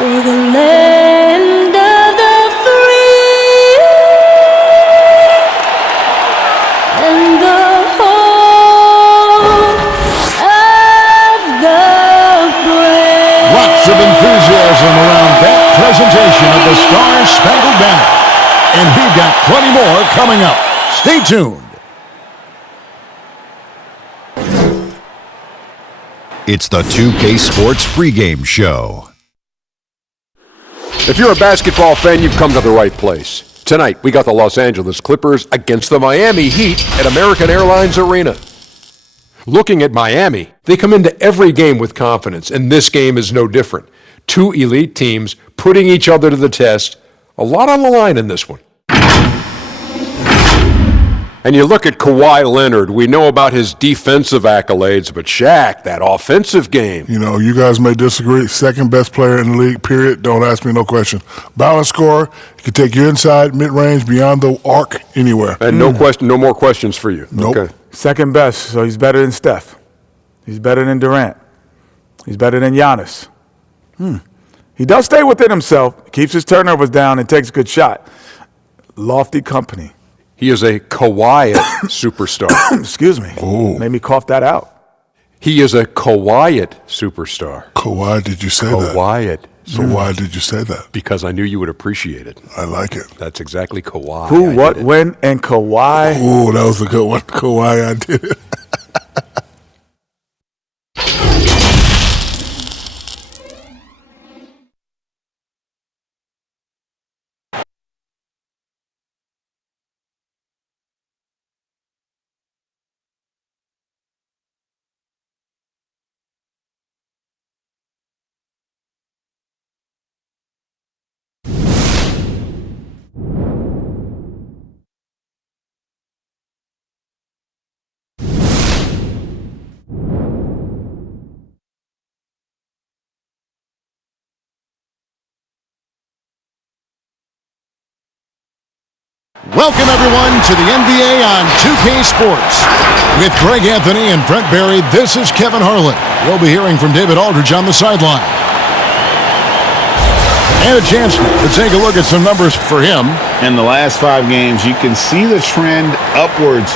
For the land of the free and the home of the brave. Lots of enthusiasm around that presentation of the Star-Spangled Banner. And we've got plenty more coming up. Stay tuned. It's the 2K Sports Pregame Show. If you're a basketball fan, you've come to the right place. Tonight, we got the Los Angeles Clippers against the Miami Heat at American Airlines Arena. Looking at Miami, they come into every game with confidence, and this game is no different. Two elite teams putting each other to the test. A lot on the line in this one. And you look at Kawhi Leonard, we know about his defensive accolades, but Shaq, that offensive game. You know, you guys may disagree. Second best player in the league, period. Don't ask me no question. Balanced scorer. He can take you inside, mid-range, beyond the arc, anywhere. And no question, no more questions for you. Nope. Okay. Second best, so he's better than Steph. He's better than Durant. He's better than Giannis. He does stay within himself, keeps his turnovers down, and takes a good shot. Lofty company. He is a Kawhi superstar. Excuse me. Oh. Made me cough that out. He is a Kawhi superstar. Kawhi, did you say that? Kawhi. So why did you say that? Because I knew you would appreciate it. I like it. That's exactly Kawhi. Who, what, when, and Kawhi. Oh, that was a good one. Kawhi, I did it. Welcome, everyone, to the NBA on 2K Sports. With Greg Anthony and Brent Barry, this is Kevin Harlan. You'll be hearing from David Aldridge on the sideline. And a chance to take a look at some numbers for him. In the last 5 games, you can see the trend upwards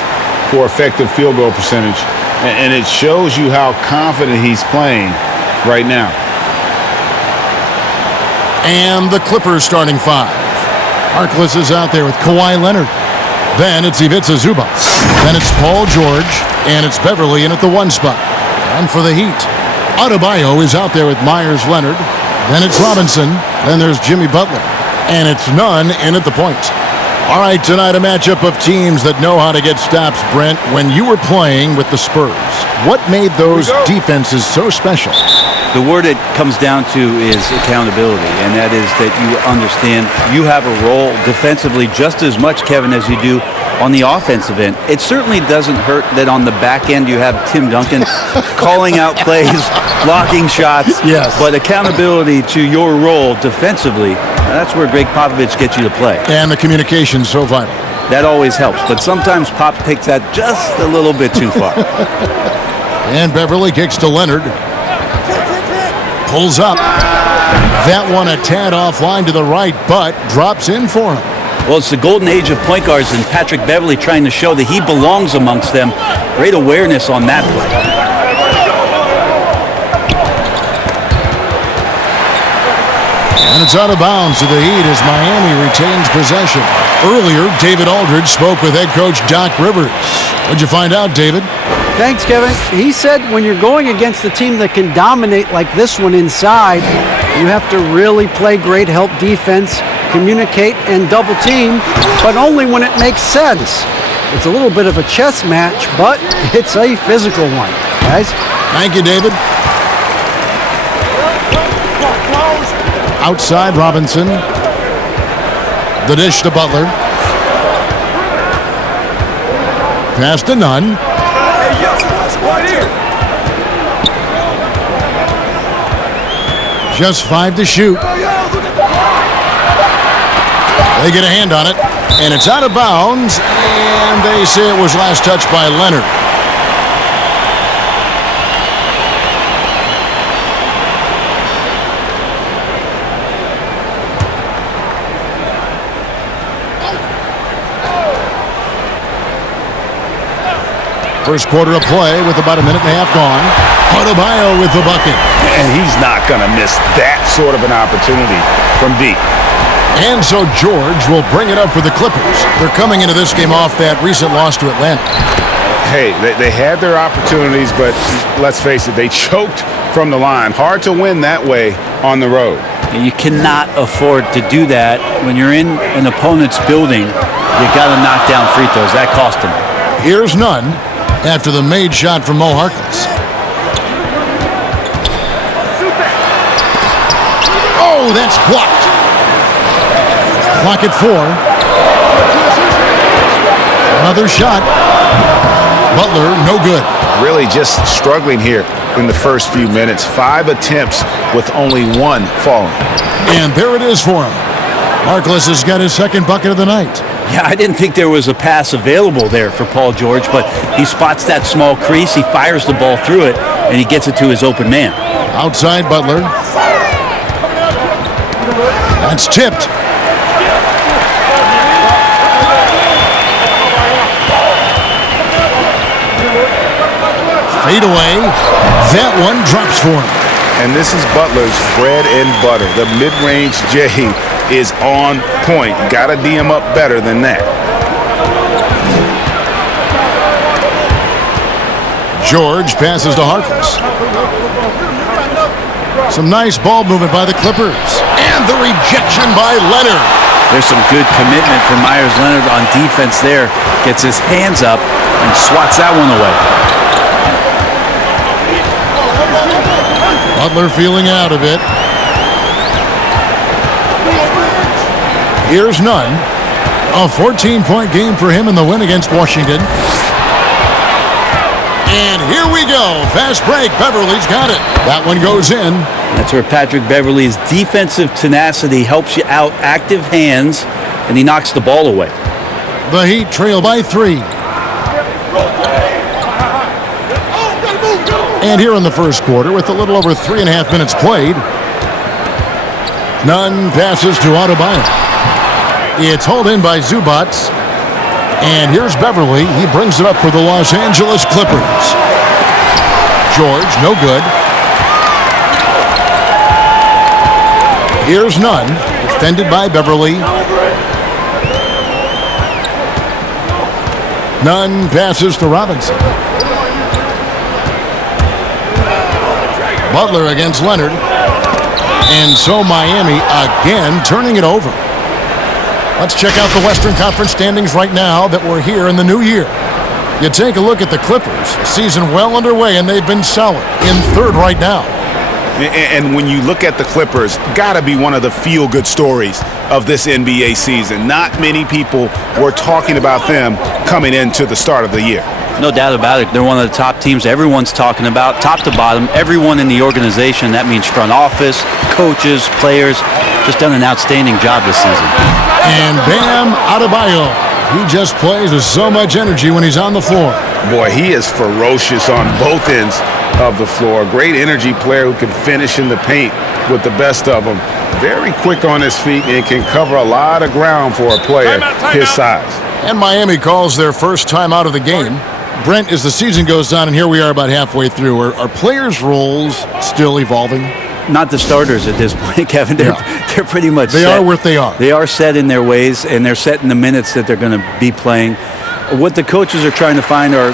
for effective field goal percentage. And it shows you how confident he's playing right now. And the Clippers starting 5. Harkless is out there with Kawhi Leonard. Then it's Ivica Zubac. Then it's Paul George. And it's Beverly in at the 1 spot. And for the Heat, Adebayo is out there with Myers Leonard. Then it's Robinson. Then there's Jimmy Butler. And it's Nunn in at the point. All right, tonight a matchup of teams that know how to get stops, Brent. When you were playing with the Spurs, what made those defenses so special? The word it comes down to is accountability, and that is that you understand you have a role defensively just as much, Kevin, as you do on the offensive end. It certainly doesn't hurt that on the back end you have Tim Duncan calling out plays, blocking shots, yes. But accountability to your role defensively, that's where Greg Popovich gets you to play. And the communication's so vital. That always helps, but sometimes Pop takes that just a little bit too far. And Beverly kicks to Leonard. Pulls up. That one a tad offline to the right, but drops in for him. Well, it's the golden age of point guards, and Patrick Beverly trying to show that he belongs amongst them. Great awareness on that play. And it's out of bounds to the Heat as Miami retains possession. Earlier, David Aldridge spoke with head coach Doc Rivers. What'd you find out, David? Thanks, Kevin. He said when you're going against a team that can dominate like this one inside, you have to really play great help defense, communicate, and double team, but only when it makes sense. It's a little bit of a chess match, but it's a physical one, guys. Thank you, David. Outside Robinson. The dish to Butler. Pass to Nunn. Just 5 to shoot. They get a hand on it, and it's out of bounds, and they say it was last touched by Leonard. First quarter of play with about a minute and a half gone. Adebayo with the bucket. And he's not going to miss that sort of an opportunity from deep. And so George will bring it up for the Clippers. They're coming into this game off that recent loss to Atlanta. Hey, they had their opportunities, but let's face it, they choked from the line. Hard to win that way on the road. You cannot afford to do that when you're in an opponent's building. You got to knock down free throws. That cost them. Here's none after the made shot from Mo Harkless. Oh, that's blocked. Clock at 4. Another shot. Butler, no good. Really just struggling here in the first few minutes. 5 attempts with only 1 falling. And there it is for him. Harkless has got his second bucket of the night. Yeah, I didn't think there was a pass available there for Paul George, but he spots that small crease, he fires the ball through it, and he gets it to his open man. Outside Butler. That's tipped. Fade away. That one drops for him. And this is Butler's bread and butter. The mid-range J is on point. Got to D him up better than that. George passes to Harkless. Some nice ball movement by the Clippers. And the rejection by Leonard. There's some good commitment from Myers Leonard on defense there. Gets his hands up and swats that one away. Butler feeling out a bit. Here's none. A 14-point game for him in the win against Washington. And here we go. Fast break. Beverly's got it. That one goes in. That's where Patrick Beverley's defensive tenacity helps you out. Active hands, and he knocks the ball away. The Heat trail by 3. And here in the first quarter, with a little over 3.5 minutes played, none passes to Adebayo. It's hauled in by Zubac. And here's Beverley. He brings it up for the Los Angeles Clippers. George, no good. Here's none. Defended by Beverley. None passes to Robinson. Butler against Leonard. And so Miami again turning it over. Let's check out the Western Conference standings right now that we're here in the new year. You take a look at the Clippers. The season well underway, and they've been solid in third right now. And when you look at the Clippers, got to be one of the feel-good stories of this NBA season. Not many people were talking about them coming into the start of the year. No doubt about it. They're one of the top teams everyone's talking about, top to bottom. Everyone in the organization, that means front office, coaches, players, just done an outstanding job this season. And Bam Adebayo. He just plays with so much energy when he's on the floor. Boy, he is ferocious on both ends of the floor. Great energy player who can finish in the paint with the best of them. Very quick on his feet and can cover a lot of ground for a player his size. And Miami calls their first time out of the game. Brent, as the season goes on, and here we are about halfway through, are players' roles still evolving? Not the starters at this point, Kevin. They're pretty much They set. are what they are. They are set in their ways, and they're set in the minutes that they're going to be playing. What the coaches are trying to find are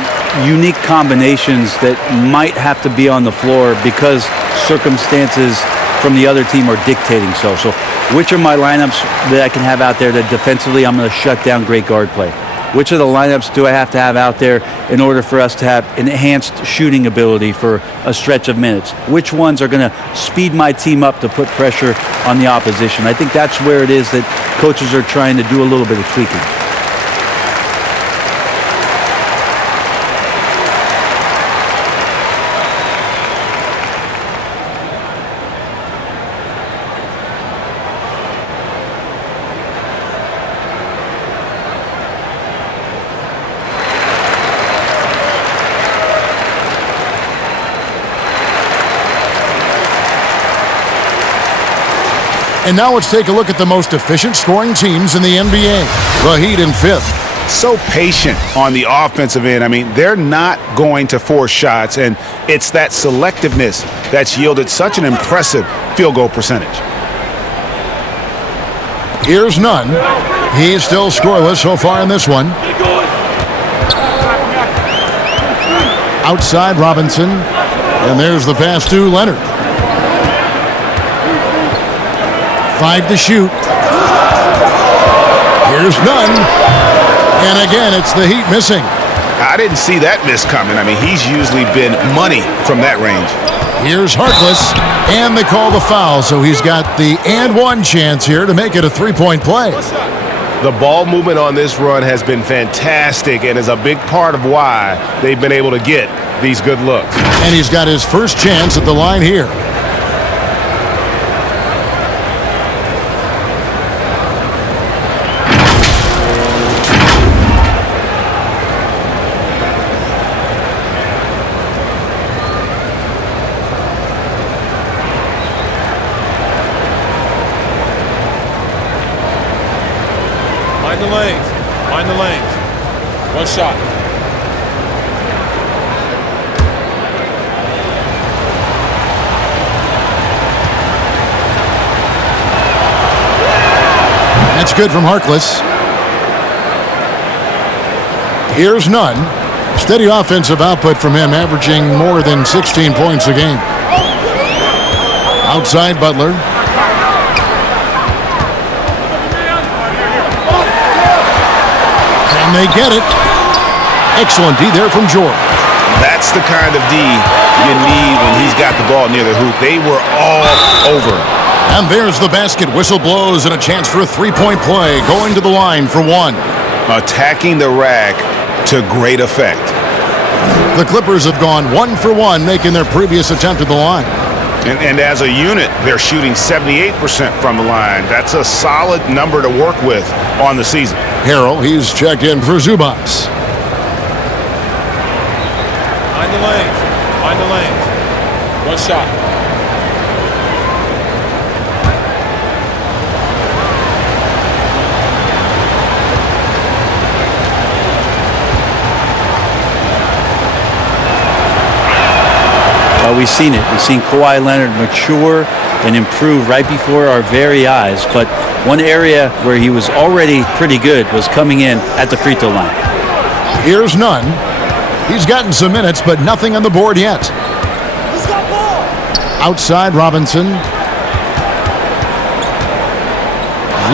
unique combinations that might have to be on the floor because circumstances from the other team are dictating so. So which are my lineups that I can have out there that defensively I'm going to shut down great guard play? Which of the lineups do I have to have out there in order for us to have enhanced shooting ability for a stretch of minutes? Which ones are going to speed my team up to put pressure on the opposition? I think that's where it is that coaches are trying to do a little bit of tweaking. And now let's take a look at the most efficient scoring teams in the NBA. The Heat in 5th, so patient on the offensive end. I mean, they're not going to force shots, and it's that selectiveness that's yielded such an impressive field goal percentage. Here's none. He's still scoreless so far in this one. Outside Robinson. And there's the pass to Leonard. 5 to shoot. Here's none. And again, it's the Heat missing. I didn't see that miss coming. I mean, he's usually been money from that range. Here's Harkless, and they call the foul, so he's got the and one chance here to make it a three-point play. The ball movement on this run has been fantastic and is a big part of why they've been able to get these good looks. And he's got his first chance at the line here. Mind the lanes. One shot. That's good from Harkless. Here's none. Steady offensive output from him, averaging more than 16 points a game. Outside Butler. And they get it. Excellent D there from George. That's the kind of D you need when he's got the ball near the hoop. They were all over him. And there's the basket. Whistle blows and a chance for a three-point play. Going to the line for one. Attacking the rack to great effect. The Clippers have gone 1 for 1, making their previous attempt at the line. And as a unit, they're shooting 78% from the line. That's a solid number to work with on the season. Harrell, he's checked in for Zubats. Mind the lanes. Mind the lanes. One shot. We've seen it. We've seen Kawhi Leonard mature and improve right before our very eyes. But one area where he was already pretty good was coming in at the free throw line. Here's none. He's gotten some minutes, but nothing on the board yet. Outside Robinson.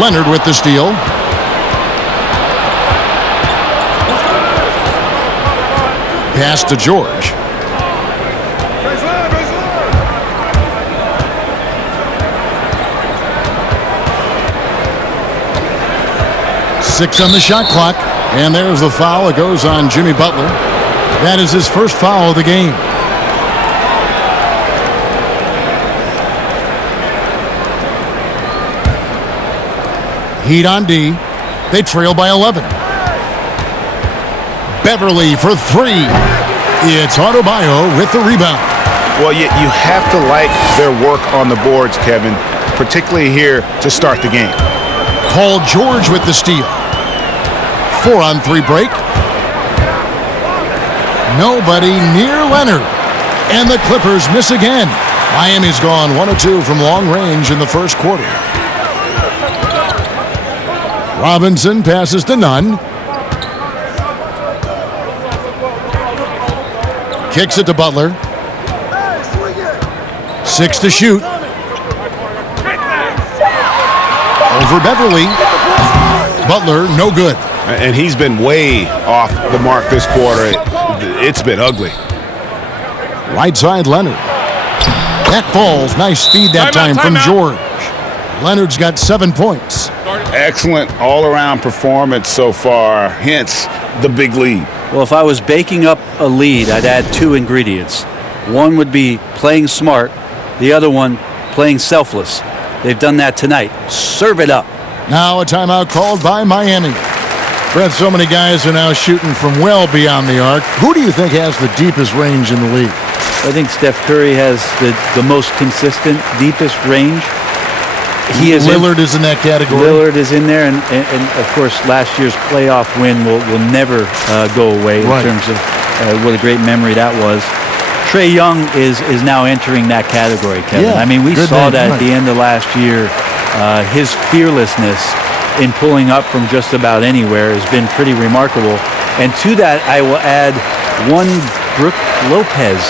Leonard with the steal. Pass to George. Six on the shot clock, and there's the foul. It goes on Jimmy Butler. That is his first foul of the game. Heat on D. They trail by 11. Beverly for three. It's Adebayo with the rebound. Well, you have to like their work on the boards, Kevin, particularly here to start the game. Paul George with the steal. 4-on-3 break. Nobody near Leonard. And the Clippers miss again. Miami's gone 1 of 2 from long range in the first quarter. Robinson passes to Nunn. Kicks it to Butler. 6 to shoot. Over Beverly. Butler, no good. And he's been way off the mark this quarter. It's been ugly. Right side, Leonard. That falls. Nice feed that time from George. Leonard's got 7 points. Excellent all-around performance so far, hence the big lead. Well, if I was baking up a lead, I'd add 2 ingredients. One would be playing smart. The other one, playing selfless. They've done that tonight. Serve it up. Now a timeout called by Miami. Brett, so many guys are now shooting from well beyond the arc. Who do you think has the deepest range in the league? I think Steph Curry has the most consistent, deepest range. He is Lillard is in that category. Lillard is in there, and of course, last year's playoff win will never go away in terms of what a great memory that was. Trae Young is now entering that category, Kevin. Yeah, I mean, we good saw name, that right. at the end of last year. His fearlessness in pulling up from just about anywhere has been pretty remarkable. And to that, I will add one Brook Lopez,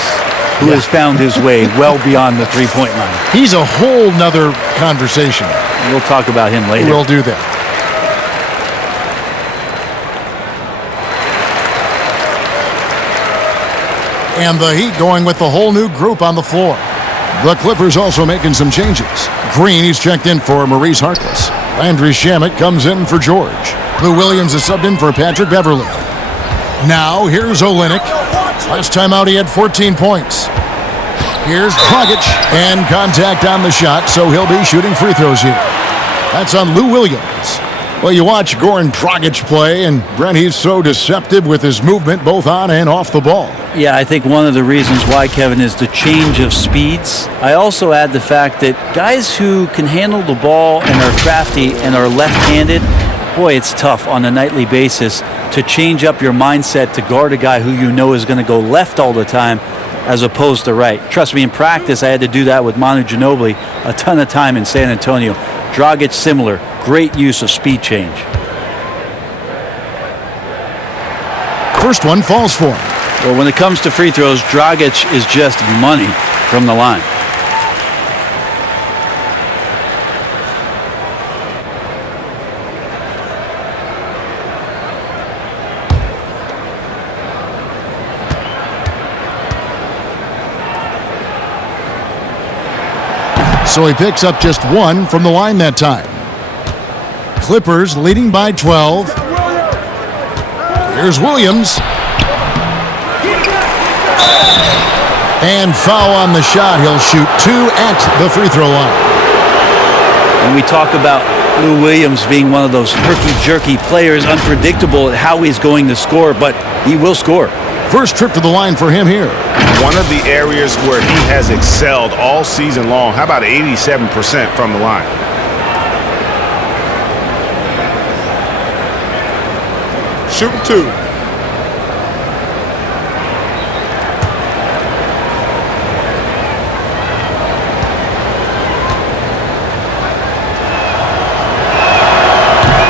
who has found his way well beyond the three-point line. He's a whole nother conversation. We'll talk about him later. We'll do that. And the Heat going with the whole new group on the floor. The Clippers also making some changes. Green, he's checked in for Maurice Harkless. Landry Shamet comes in for George. Lou Williams is subbed in for Patrick Beverly. Now, here's Olynyk. Last time out, he had 14 points. Here's Dragic, and contact on the shot, so he'll be shooting free throws here. That's on Lou Williams. Well, you watch Goran Dragic play, and Brent, he's so deceptive with his movement both on and off the ball. Yeah, I think one of the reasons why, Kevin, is the change of speeds. I also add the fact that guys who can handle the ball and are crafty and are left-handed, boy, it's tough on a nightly basis to change up your mindset to guard a guy who you know is going to go left all the time as opposed to right. Trust me, in practice, I had to do that with Manu Ginobili a ton of time in San Antonio. Dragic, similar. Great use of speed change. First one falls for him. Well, when it comes to free throws, Dragic is just money from the line. So he picks up just one from the line that time. Clippers leading by 12. Here's Williams. And foul on the shot. He'll shoot two at the free throw line. When we talk about Lou Williams being one of those herky-jerky players, unpredictable at how he's going to score, but he will score. First trip to the line for him here. One of the areas where he has excelled all season long. How about 87% from the line? Shooting two.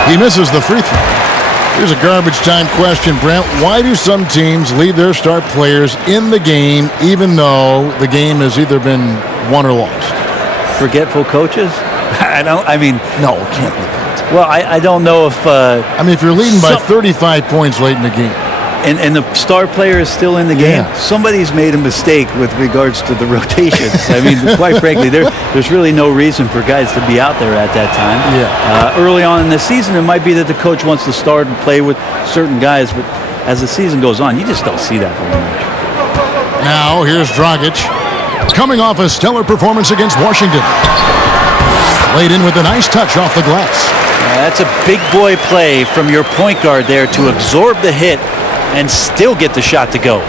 He misses the free throw. Here's a garbage time question, Brent. Why do some teams leave their star players in the game even though the game has either been won or lost? Forgetful coaches? No, it can't be that. Well, I don't know if... if you're leading by 35 points late in the game. And the star player is still in the game. Somebody's made a mistake with regards to the rotations. I mean, quite frankly, there's really no reason for guys to be out there at that time. Early on in the season, it might be that the coach wants to start and play with certain guys, but as the season goes on, you just don't see that very much. Now, here's Dragic, coming off a stellar performance against Washington. Laid in with a nice touch off the glass. That's a big boy play from your point guard there to absorb the hit and still get the shot to go.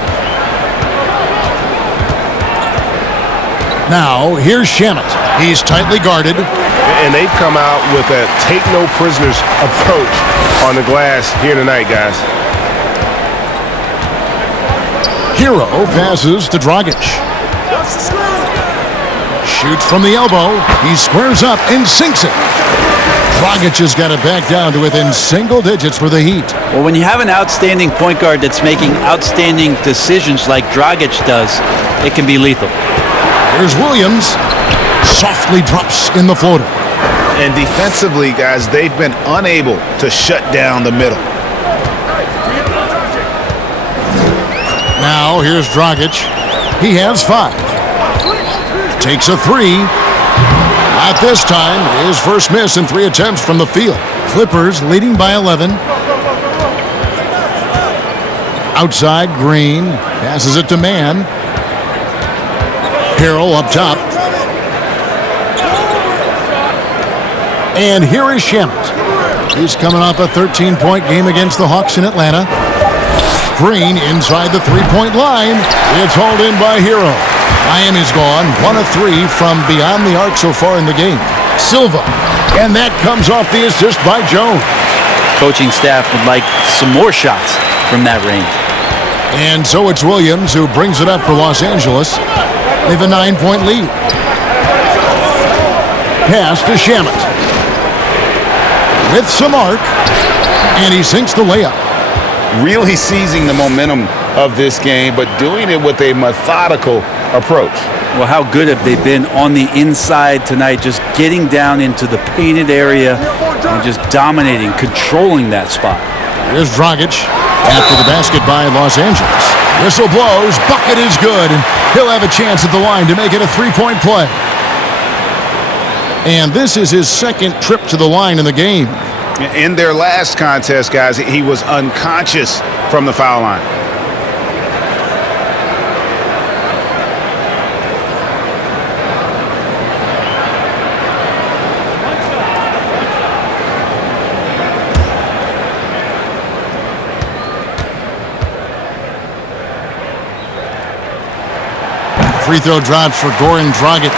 Now, here's Shamet. He's tightly guarded. And they've come out with a take-no-prisoners approach on the glass here tonight, guys. Hero passes to Dragic. Shoots from the elbow. He squares up and sinks it. Dragic has got it back down to within single digits for the Heat. Well, when you have an outstanding point guard that's making outstanding decisions like Dragic does, it can be lethal. Here's Williams. Softly drops in the floater. And defensively, guys, they've been unable to shut down the middle. Now, here's Dragic. He has 5. Takes a 3. Not this time. His first miss in 3 attempts from the field. Clippers leading by 11. Outside, Green. Passes it to Mann. Harrell up top. And here is Shamet. He's coming off a 13-point game against the Hawks in Atlanta. Green inside the three-point line. It's hauled in by Hero. Miami's gone 1 of 3 from beyond the arc so far in the game. Silva. And that comes off the assist by Jones. Coaching staff would like some more shots from that range. And so it's Williams who brings it up for Los Angeles. They have a 9-point lead. Pass to Shamet. With some arc. And he sinks the layup. Really seizing the momentum of this game, but doing it with a methodical approach. Well, how good have they been on the inside tonight, just getting down into the painted area and just dominating, controlling that spot. Here's Dragic after the basket by Los Angeles. Whistle blows, bucket is good, and he'll have a chance at the line to make it a three-point play. And this is his second trip to the line in the game. In their last contest, guys, he was unconscious from the foul line. Free throw drops for Goran Dragic.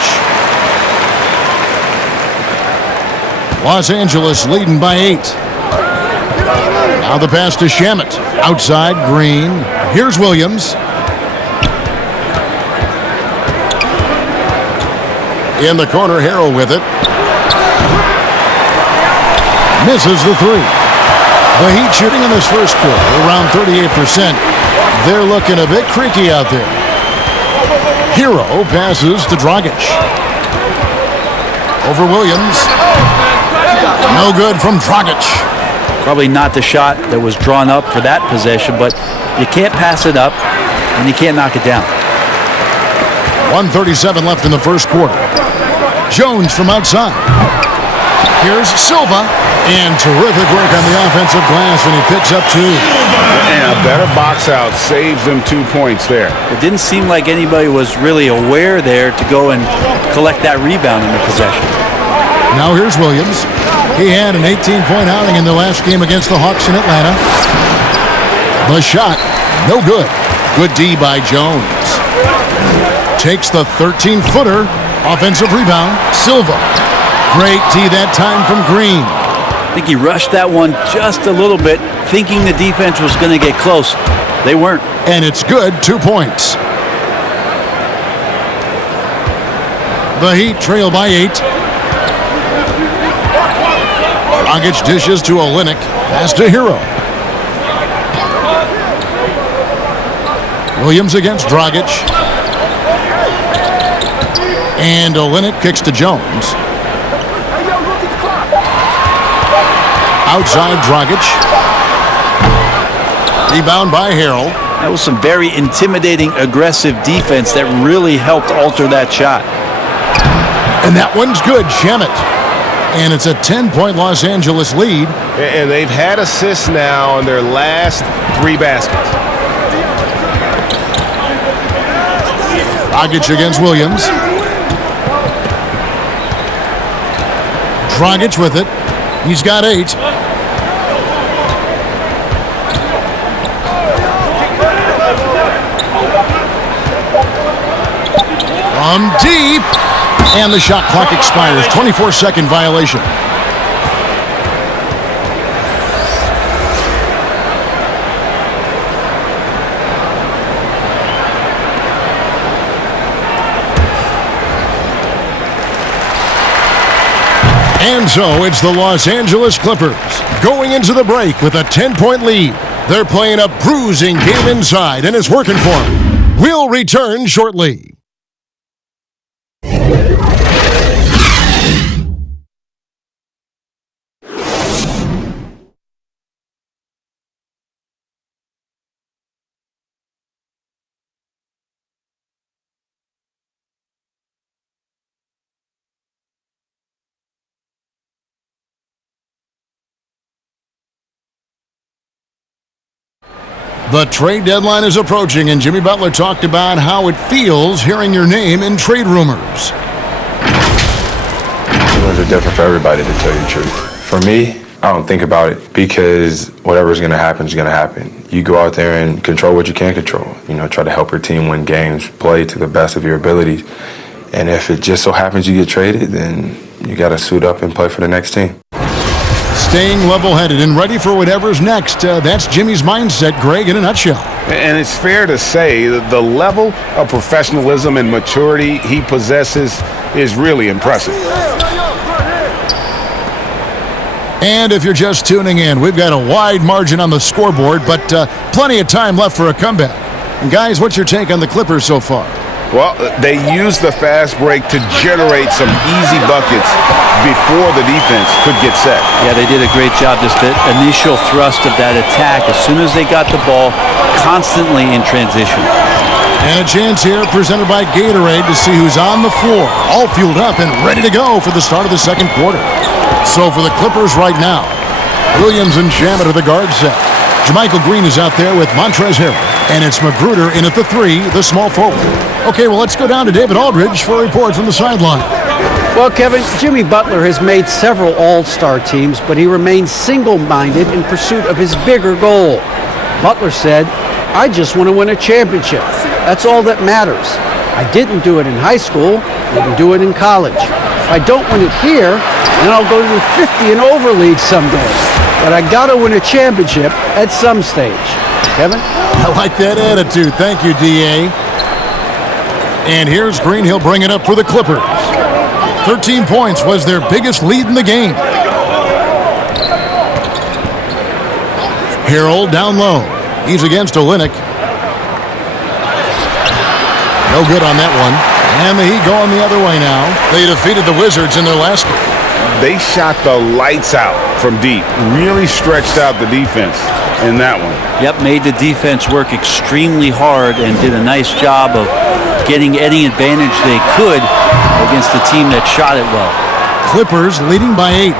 Los Angeles leading by 8. Now the pass to Shamet. Outside, Green. Here's Williams. In the corner, Harrell with it. Misses the three. The Heat shooting in this first quarter around 38%. They're looking a bit creaky out there. Hero passes to Dragic. Over Williams. No good from Dragic. Probably not the shot that was drawn up for that possession, but you can't pass it up and you can't knock it down. 1:37 left in the first quarter. Jones from outside. Here's Silva. And terrific work on the offensive glass, and he picks up 2. And a better box out saves them 2 points there. It didn't seem like anybody was really aware there to go and collect that rebound in the possession. Now here's Williams. He had an 18-point outing in the last game against the Hawks in Atlanta. The shot, no good. Good D by Jones. Takes the 13-footer. Offensive rebound, Silva. Great D that time from Green. I think he rushed that one just a little bit, thinking the defense was going to get close. They weren't. And it's good, 2 points. The Heat trail by 8. Dragic dishes to Olynyk. Pass to Hero. Williams against Dragic. And Olynyk kicks to Jones. Outside Dragic. Rebound by Harrell. That was some very intimidating, aggressive defense that really helped alter that shot. And that one's good, Shamet. And it's a 10-point Los Angeles lead. And they've had assists now on their last 3 baskets. Dragic against Williams. Dragic with it. He's got 8. From deep. And the shot clock expires. 24-second violation. And so it's the Los Angeles Clippers going into the break with a 10-point lead. They're playing a bruising game inside, and it's working for them. We'll return shortly. The trade deadline is approaching, and Jimmy Butler talked about how it feels hearing your name in trade rumors. Rumors are different for everybody, to tell you the truth. For me, I don't think about it because whatever's going to happen is going to happen. You go out there and control what you can control. You know, try to help your team win games, play to the best of your abilities. And if it just so happens you get traded, then you got to suit up and play for the next team. Staying level-headed and ready for whatever's next. That's Jimmy's mindset, Greg, in a nutshell. And it's fair to say that the level of professionalism and maturity he possesses is really impressive. And if you're just tuning in, we've got a wide margin on the scoreboard, but plenty of time left for a comeback. And guys, what's your take on the Clippers so far? Well, they used the fast break to generate some easy buckets before the defense could get set. Yeah, they did a great job. Just the initial thrust of that attack, as soon as they got the ball, constantly in transition. And a chance here presented by Gatorade to see who's on the floor, all fueled up and ready to go for the start of the second quarter. So for the Clippers right now, Williams and Shamet are the guard set. Jermichael Green is out there with Montrezl Harrell. And it's Magruder in at the 3, the small forward. Okay, well, let's go down to David Aldridge for a report from the sideline. Well, Kevin, Jimmy Butler has made several all-star teams, but he remains single-minded in pursuit of his bigger goal. Butler said, "I just want to win a championship. That's all that matters. I didn't do it in high school, didn't do it in college. If I don't win it here, then I'll go to the 50 and over league someday. But I got to win a championship at some stage." Kevin? I like that attitude. Thank you, D.A. And here's Green. He'll bring it up for the Clippers. 13 points was their biggest lead in the game. Harrell down low. He's against Olynyk. No good on that one. And the Heat going the other way now. They defeated the Wizards in their last game. They shot the lights out from deep. Really stretched out the defense in that one. Yep, made the defense work extremely hard and did a nice job of getting any advantage they could against the team that shot it well. Clippers leading by 8.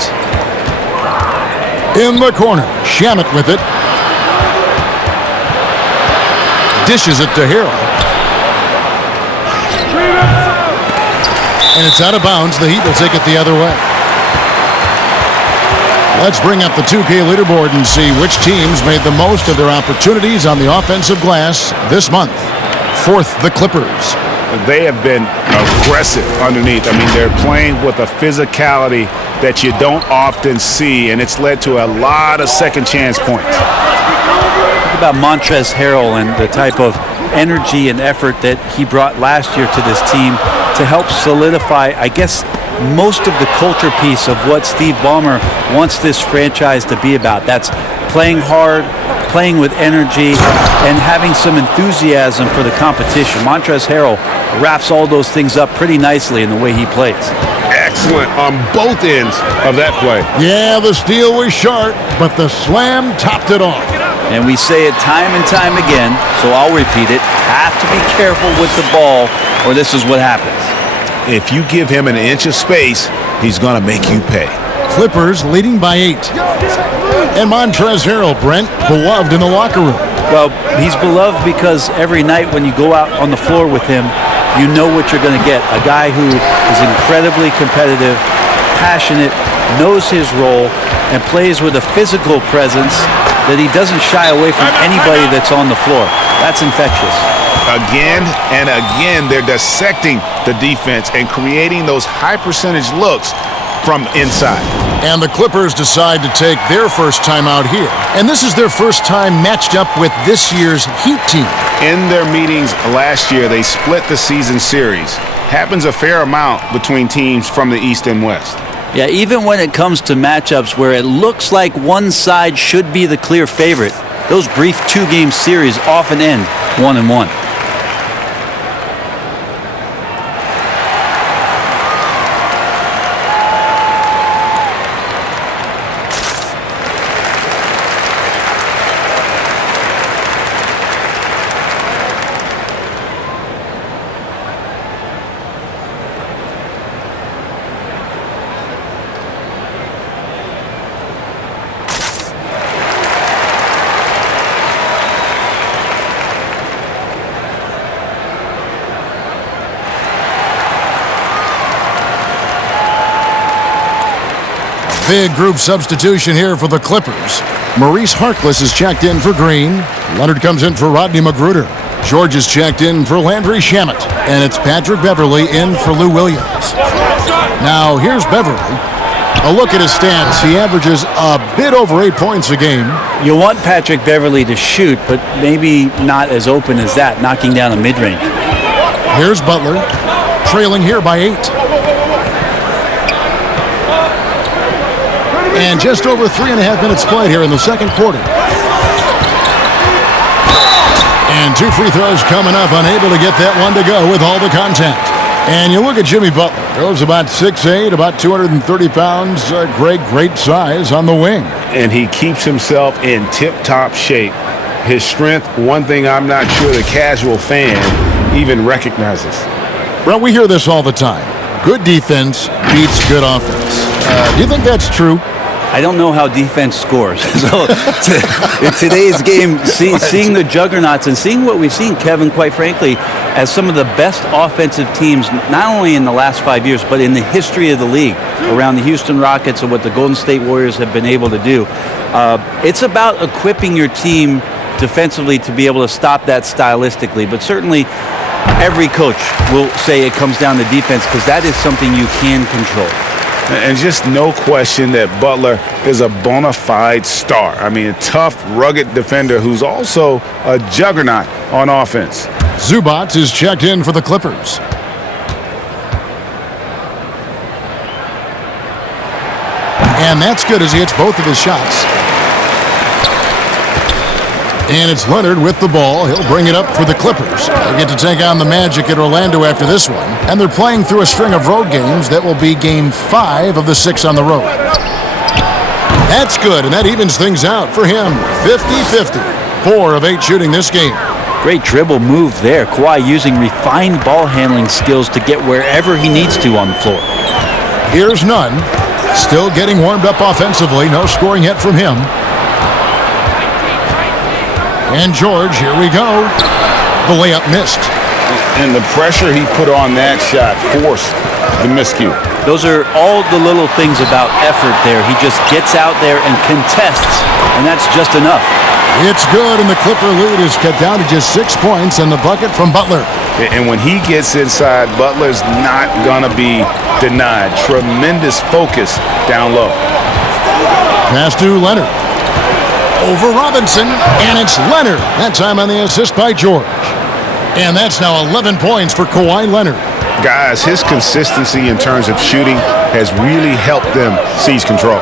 In the corner, Shamet with it. Dishes it to Harrell. And it's out of bounds. The Heat will take it the other way. Let's bring up the 2K leaderboard and see which teams made the most of their opportunities on the offensive glass this month. 4th, the Clippers. They have been aggressive underneath. I mean, they're playing with a physicality that you don't often see, and it's led to a lot of second chance points. Think about Montrezl Harrell and the type of energy and effort that he brought last year to this team to help solidify, I guess, most of the culture piece of what Steve Ballmer wants this franchise to be about. That's playing hard, playing with energy, and having some enthusiasm for the competition. Montrezl Harrell wraps all those things up pretty nicely in the way he plays. Excellent on both ends of that play. Yeah, the steal was sharp, but the slam topped it off. And we say it time and time again, so I'll repeat it. Have to be careful with the ball, or this is what happens. If you give him an inch of space, he's going to make you pay. Clippers leading by 8. And Montrezl Harrell, Brent, beloved in the locker room. Well, he's beloved because every night when you go out on the floor with him, you know what you're going to get. A guy who is incredibly competitive, passionate, knows his role, and plays with a physical presence that he doesn't shy away from anybody that's on the floor. That's infectious. Again and again, they're dissecting the defense and creating those high percentage looks from inside. And the Clippers decide to take their first time out here. And this is their first time matched up with this year's Heat team. In their meetings last year, they split the season series. Happens a fair amount between teams from the East and West. Yeah, even when it comes to matchups where it looks like one side should be the clear favorite, those brief 2-game series often end 1-1. Big group substitution here for the Clippers. Maurice Harkless is checked in for Green. Leonard comes in for Rodney Magruder. George is checked in for Landry Shamet, and it's Patrick Beverly in for Lou Williams. Now, here's Beverly. A look at his stats. He averages a bit over 8 points a game. You want Patrick Beverly to shoot, but maybe not as open as that, knocking down a mid-range. Here's Butler, trailing here by 8. And just over 3.5 minutes played here in the second quarter. And 2 free throws coming up, unable to get that one to go with all the contact. And you look at Jimmy Butler, goes about 6'8", about 230 pounds, great size on the wing. And he keeps himself in tip-top shape. His strength, one thing I'm not sure the casual fan even recognizes. Well, we hear this all the time. Good defense beats good offense. Do you think that's true? I don't know how defense scores. So in today's game, seeing the juggernauts and seeing what we've seen, Kevin, quite frankly, as some of the best offensive teams, not only in the last 5 years, but in the history of the league, around the Houston Rockets and what the Golden State Warriors have been able to do. It's about equipping your team defensively to be able to stop that stylistically. But certainly, every coach will say it comes down to defense because that is something you can control. And just no question that Butler is a bona fide star. I mean, a tough, rugged defender who's also a juggernaut on offense. Zubac is checked in for the Clippers. And that's good as he hits both of his shots. And it's Leonard with the ball. He'll bring it up for the Clippers. They get to take on the Magic at Orlando after this one. And they're playing through a string of road games. That will be game 5 of the 6 on the road. That's good, and that evens things out for him. 50-50. 4 of 8 shooting this game. Great dribble move there. Kawhi using refined ball handling skills to get wherever he needs to on the floor. Here's Nunn. Still getting warmed up offensively. No scoring yet from him. And George, here we go. The layup missed. And the pressure he put on that shot forced the miscue. Those are all the little things about effort there. He just gets out there and contests, and that's just enough. It's good, and the Clipper lead is cut down to just 6 points and the bucket from Butler. And when he gets inside, Butler's not going to be denied. Tremendous focus down low. Pass to Leonard. Over Robinson, and it's Leonard. That time on the assist by George. And that's now 11 points for Kawhi Leonard. Guys, his consistency in terms of shooting has really helped them seize control.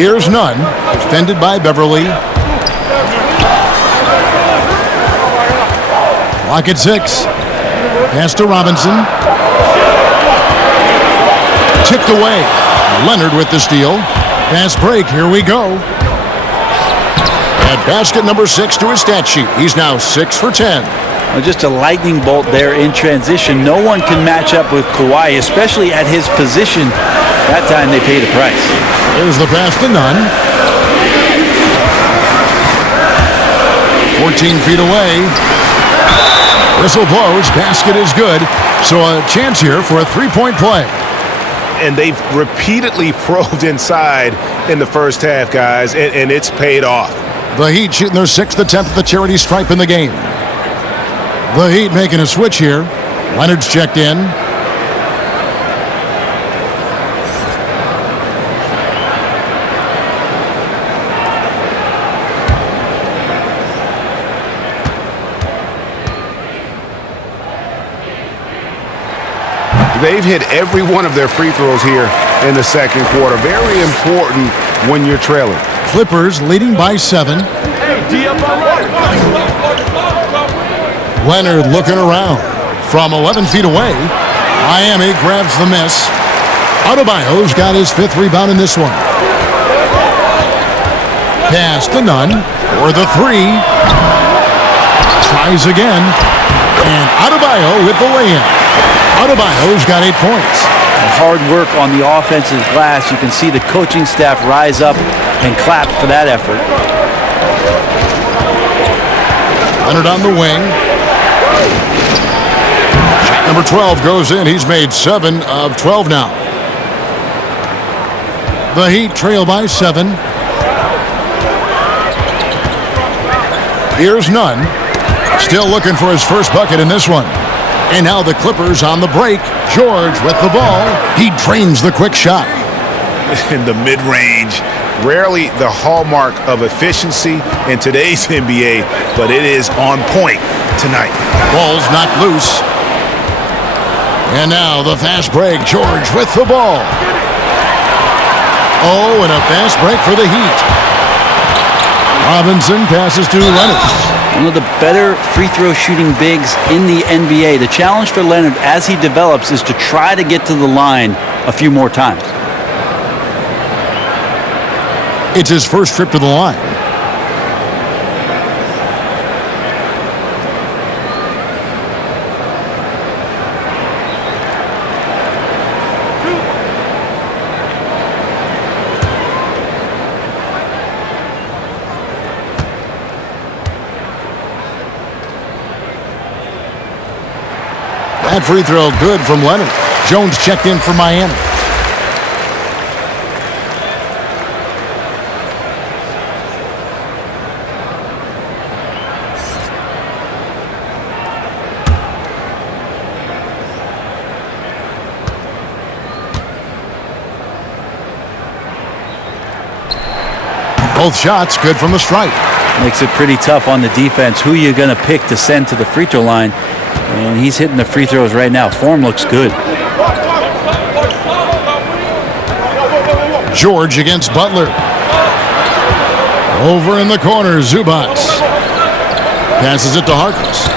Here's Nunn, defended by Beverly. Clock at 6. Pass to Robinson. Tipped away. Leonard with the steal. Fast break. Here we go. At basket number 6 to his stat sheet. He's now 6 for 10. Well, just a lightning bolt there in transition. No one can match up with Kawhi, especially at his position. That time they pay the price. There's the pass to Nunn. 14 feet away. Whistle blows. Basket is good. So a chance here for a three-point play. And they've repeatedly probed inside in the first half, guys, and it's paid off. The Heat shooting their 6th attempt at the charity stripe in the game. The Heat making a switch here. Leonard's checked in. They've hit every one of their free throws here in the second quarter. Very important when you're trailing. Clippers leading by 7. Leonard looking around from 11 feet away. Miami grabs the miss. Adebayo's got his 5th rebound in this one. Pass to Nunn for the 3. Tries again. And Adebayo with the lay-in. Adebayo's got 8 points. Hard work on the offensive glass. You can see the coaching staff rise up and clap for that effort. Leonard on the wing. Shot number 12 goes in. He's made 7 of 12 now. The Heat trail by 7. Here's none. Still looking for his first bucket in this one. And now the Clippers on the break. George with the ball. He drains the quick shot. In the mid-range, rarely the hallmark of efficiency in today's NBA, but it is on point tonight. Ball's knocked loose. And now the fast break. George with the ball. Oh, and a fast break for the Heat. Robinson passes to Leonard. One of the better free throw shooting bigs in the NBA. The challenge for Leonard as he develops is to try to get to the line a few more times. It's his first trip to the line. That free throw good from Leonard. Jones checked in for Miami. Both shots good from the stripe. Makes it pretty tough on the defense. Who you're going to pick to send to the free throw line. And he's hitting the free throws right now. Form looks good. George against Butler. Over in the corner, Zubac. Passes it to Harkless.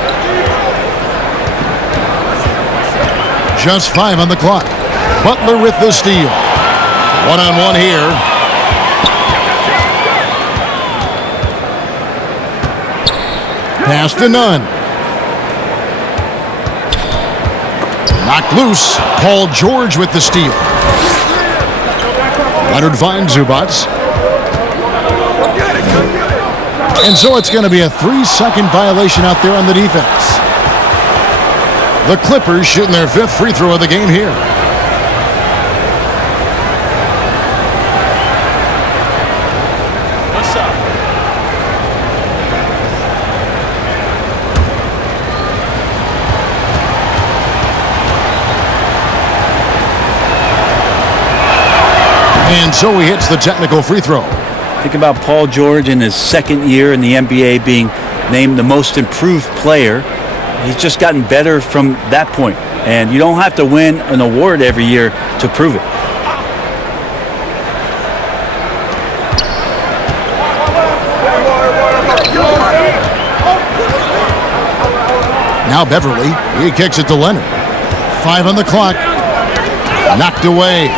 Just 5 on the clock. Butler with the steal. One-on-one here. Pass to Nunn. Knocked loose. Paul George with the steal. Leonard finds Zubac. And so it's going to be a 3-second violation out there on the defense. The Clippers shooting their 5th free throw of the game here. And so he hits the technical free throw. Think about Paul George in his 2nd year in the NBA being named the most improved player. He's just gotten better from that point. And you don't have to win an award every year to prove it. Now Beverly, he kicks it to Leonard. 5 on the clock. Knocked away.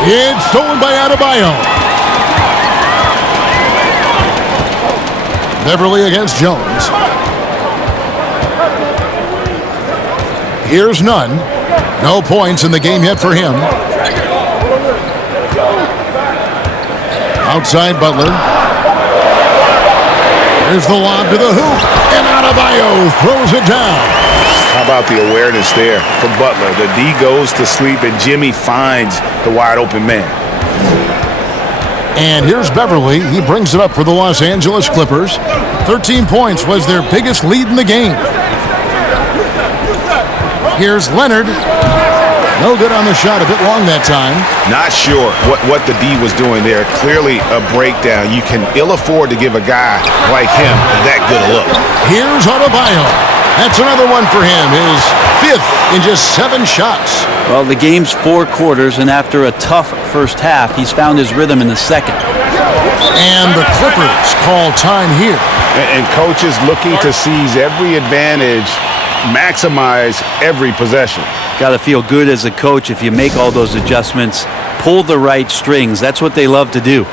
It's stolen by Adebayo. Beverly against Jones. Here's Nunn. No points in the game yet for him. Outside Butler. Here's the lob to the hoop. And Adebayo throws it down. How about the awareness there for Butler? The D goes to sleep and Jimmy finds the wide open man. And here's Beverly. He brings it up for the Los Angeles Clippers. 13 points was their biggest lead in the game. Here's Leonard. No good on the shot, a bit long that time. Not sure what the D was doing there. Clearly a breakdown. You can ill afford to give a guy like him that good a look. Here's Adebayo. That's another one for him, his 5th in just 7 shots. Well, the game's 4 quarters, and after a tough first half, he's found his rhythm in the 2nd. And the Clippers call time here. And coaches looking to seize every advantage, maximize every possession. Got to feel good as a coach if you make all those adjustments, pull the right strings. That's what they love to do.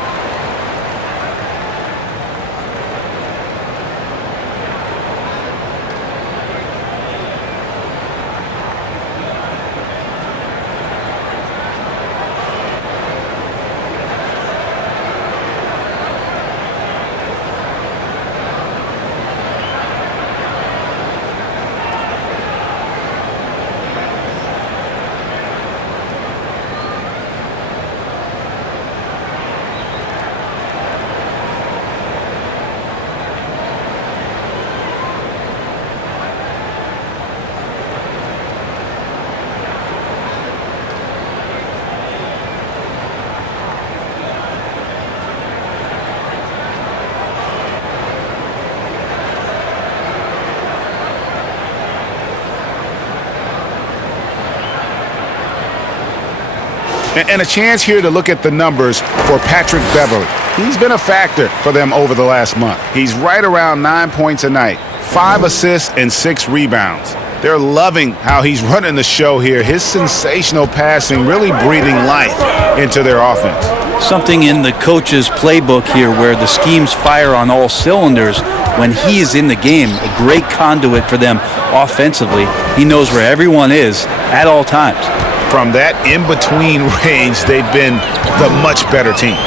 And a chance here to look at the numbers for Patrick Beverly. He's been a factor for them over the last month. He's right around 9 points a night, 5 assists and 6 rebounds. They're loving how he's running the show here. His sensational passing really breathing life into their offense. Something in the coach's playbook here where the schemes fire on all cylinders. When he is in the game, a great conduit for them offensively. He knows where everyone is at all times. From that in-between range, they've been the much better team.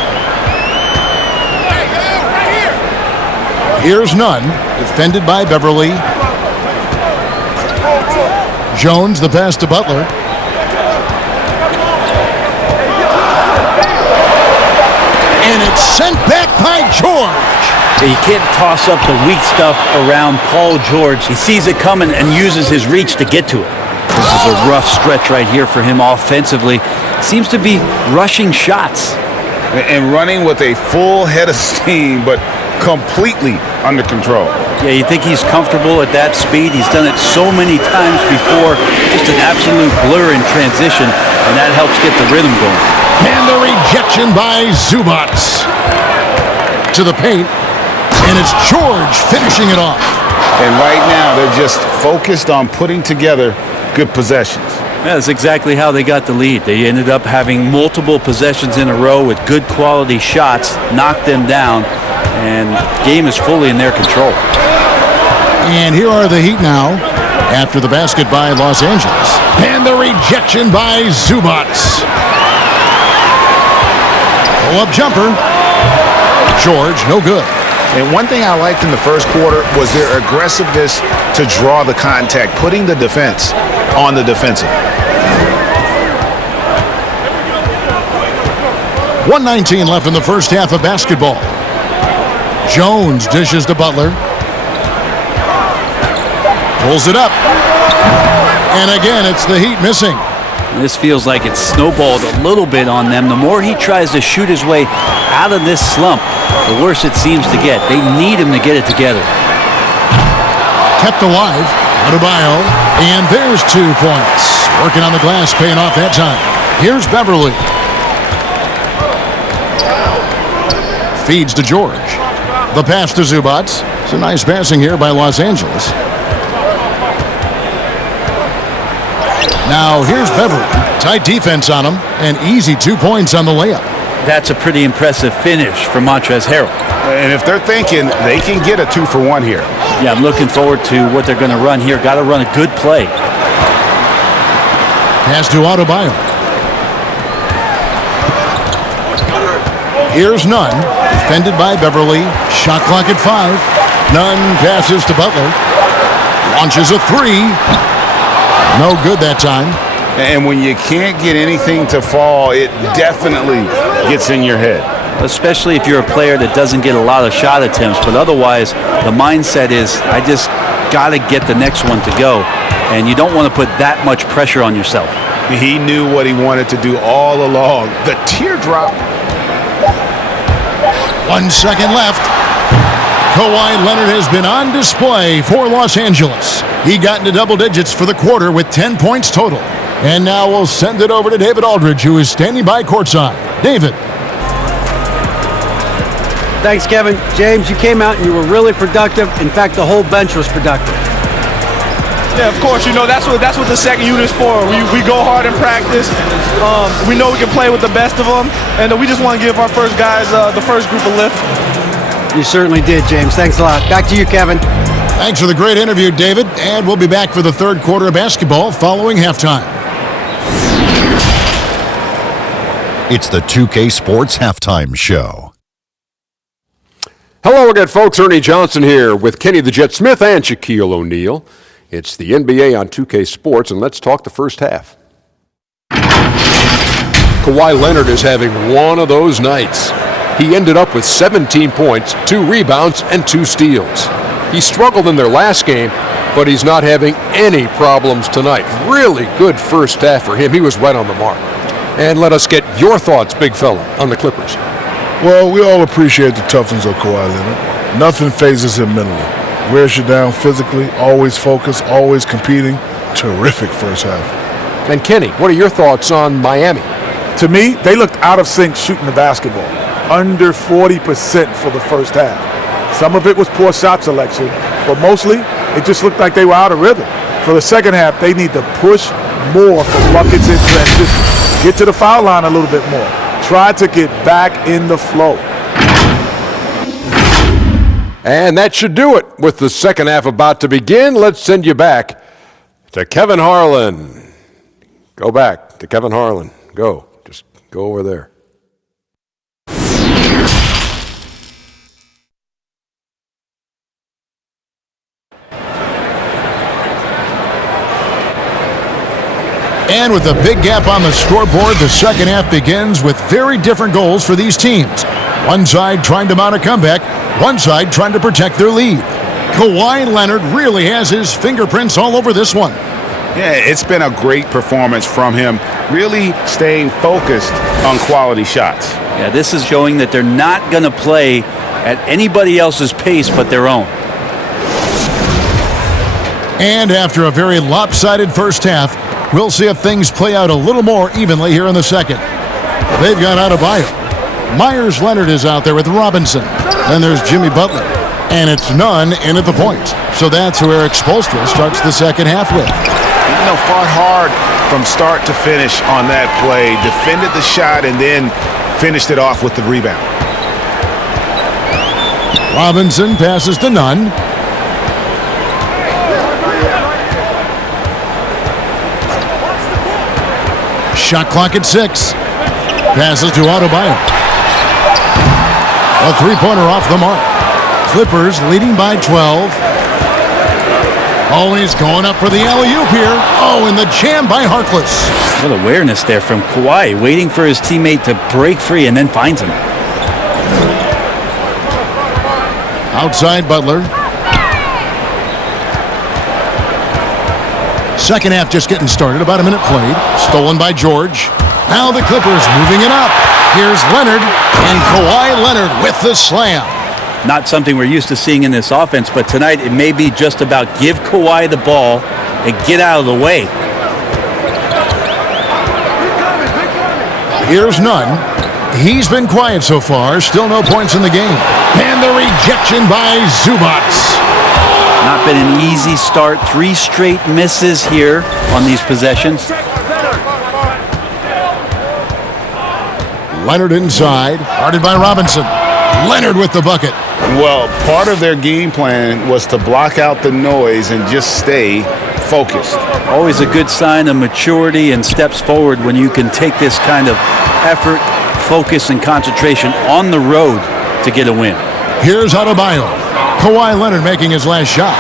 Here's none. Defended by Beverly. Jones, the pass to Butler. And it's sent back by George. He can't toss up the weak stuff around Paul George. He sees it coming and uses his reach to get to it. This is a rough stretch right here for him offensively. Seems to be rushing shots. And running with a full head of steam, but completely under control. Yeah, you think he's comfortable at that speed. He's done it so many times before. Just an absolute blur in transition, and that helps get the rhythm going. And the rejection by Zubac. To the paint, and it's George finishing it off. And right now, they're just focused on putting together good possessions. Yeah, that's exactly how they got the lead. They ended up having multiple possessions in a row with good quality shots, knocked them down, and the game is fully in their control. And here are the Heat now after the basket by Los Angeles. And the rejection by Zubac. Pull-up jumper. George, no good. And one thing I liked in the first quarter was their aggressiveness to draw the contact, putting the defense on the defensive. 1:19 left in the first half of basketball. Jones dishes to Butler. Pulls it up. And again, it's the Heat missing. This feels like it's snowballed a little bit on them. The more he tries to shoot his way out of this slump, the worse it seems to get. They need him to get it together. Kept alive. Adebayo. And there's 2 points. Working on the glass, paying off that time. Here's Beverly. Feeds to George. The pass to Zubac. It's a nice passing here by Los Angeles. Now here's Beverly. Tight defense on him. And easy 2 points on the layup. That's a pretty impressive finish for Montrezl Harrell. And if they're thinking they can get a 2-for-1 here. Yeah, I'm looking forward to what they're going to run here. Got to run a good play. Pass to Adebayo. Here's Nunn. Defended by Beverly. Shot clock at 5. Nunn passes to Butler. Launches a 3. No good that time. And when you can't get anything to fall, it definitely gets in your head. Especially if you're a player that doesn't get a lot of shot attempts. But otherwise, the mindset is, I just got to get the next one to go. And you don't want to put that much pressure on yourself. He knew what he wanted to do all along. The teardrop. 1 second left. Kawhi Leonard has been on display for Los Angeles. He got into double digits for the quarter with 10 points total. And now we'll send it over to David Aldridge, who is standing by courtside. David. Thanks, Kevin. James, you came out and you were really productive. In fact, the whole bench was productive. Yeah, of course. You know, that's what the second unit's for. We go hard in practice. We know we can play with the best of them. And we just want to give our first guys the first group a lift. You certainly did, James. Thanks a lot. Back to you, Kevin. Thanks for the great interview, David. And we'll be back for the third quarter of basketball following halftime. It's the 2K Sports Halftime Show. Hello again, folks. Ernie Johnson here with Kenny the Jet Smith and Shaquille O'Neal. It's the NBA on 2K Sports, and let's talk the first half. Kawhi Leonard is having one of those nights. He ended up with 17 points, 2 rebounds, and 2 steals. He struggled in their last game, but he's not having any problems tonight. Really good first half for him. He was right on the mark. And let us get your thoughts, big fella, on the Clippers. Well, we all appreciate the toughness of Kawhi Leonard. Nothing phases him mentally. Wears you down physically, always focused, always competing. Terrific first half. And Kenny, what are your thoughts on Miami? To me, they looked out of sync shooting the basketball. Under 40% for the first half. Some of it was poor shot selection, but mostly it just looked like they were out of rhythm. For the second half, they need to push more for buckets in transition. Get to the foul line a little bit more. Try to get back in the flow. And that should do it. With the second half about to begin, let's send you back to Kevin Harlan. Go back to Kevin Harlan. Go. Just go over there. And with a big gap on the scoreboard, the second half begins with very different goals for these teams. One side trying to mount a comeback, one side trying to protect their lead. Kawhi Leonard really has his fingerprints all over this one. Yeah, it's been a great performance from him, really staying focused on quality shots. Yeah, this is showing that they're not going to play at anybody else's pace but their own. And after a very lopsided first half, we'll see if things play out a little more evenly here in the second. They've got Adebayo. Myers Leonard is out there with Robinson. Then there's Jimmy Butler. And it's none in at the point. So that's who Eric Spoelstra starts the second half with. You know, fought hard from start to finish on that play. Defended the shot and then finished it off with the rebound. Robinson passes to Nunn. Shot clock at 6. Passes to Adebayo. A three-pointer off the mark. Clippers leading by 12. Oh, and he's going up for the alley-oop here. Oh, and the jam by Harkless. What awareness there from Kawhi, waiting for his teammate to break free and then finds him. Outside Butler. Second half just getting started. About a minute played. Stolen by George. Now the Clippers moving it up. Here's Leonard, and Kawhi Leonard with the slam. Not something we're used to seeing in this offense, but tonight it may be just about give Kawhi the ball and get out of the way. Here's Nunn. He's been quiet so far. Still no points in the game. And the rejection by Zubac. Not been an easy start. 3 straight misses here on these possessions. Leonard inside, guarded by Robinson. Leonard with the bucket. Well, part of their game plan was to block out the noise and just stay focused. Always a good sign of maturity and steps forward when you can take this kind of effort, focus, and concentration on the road to get a win. Here's Adebayo. Kawhi Leonard making his last shot.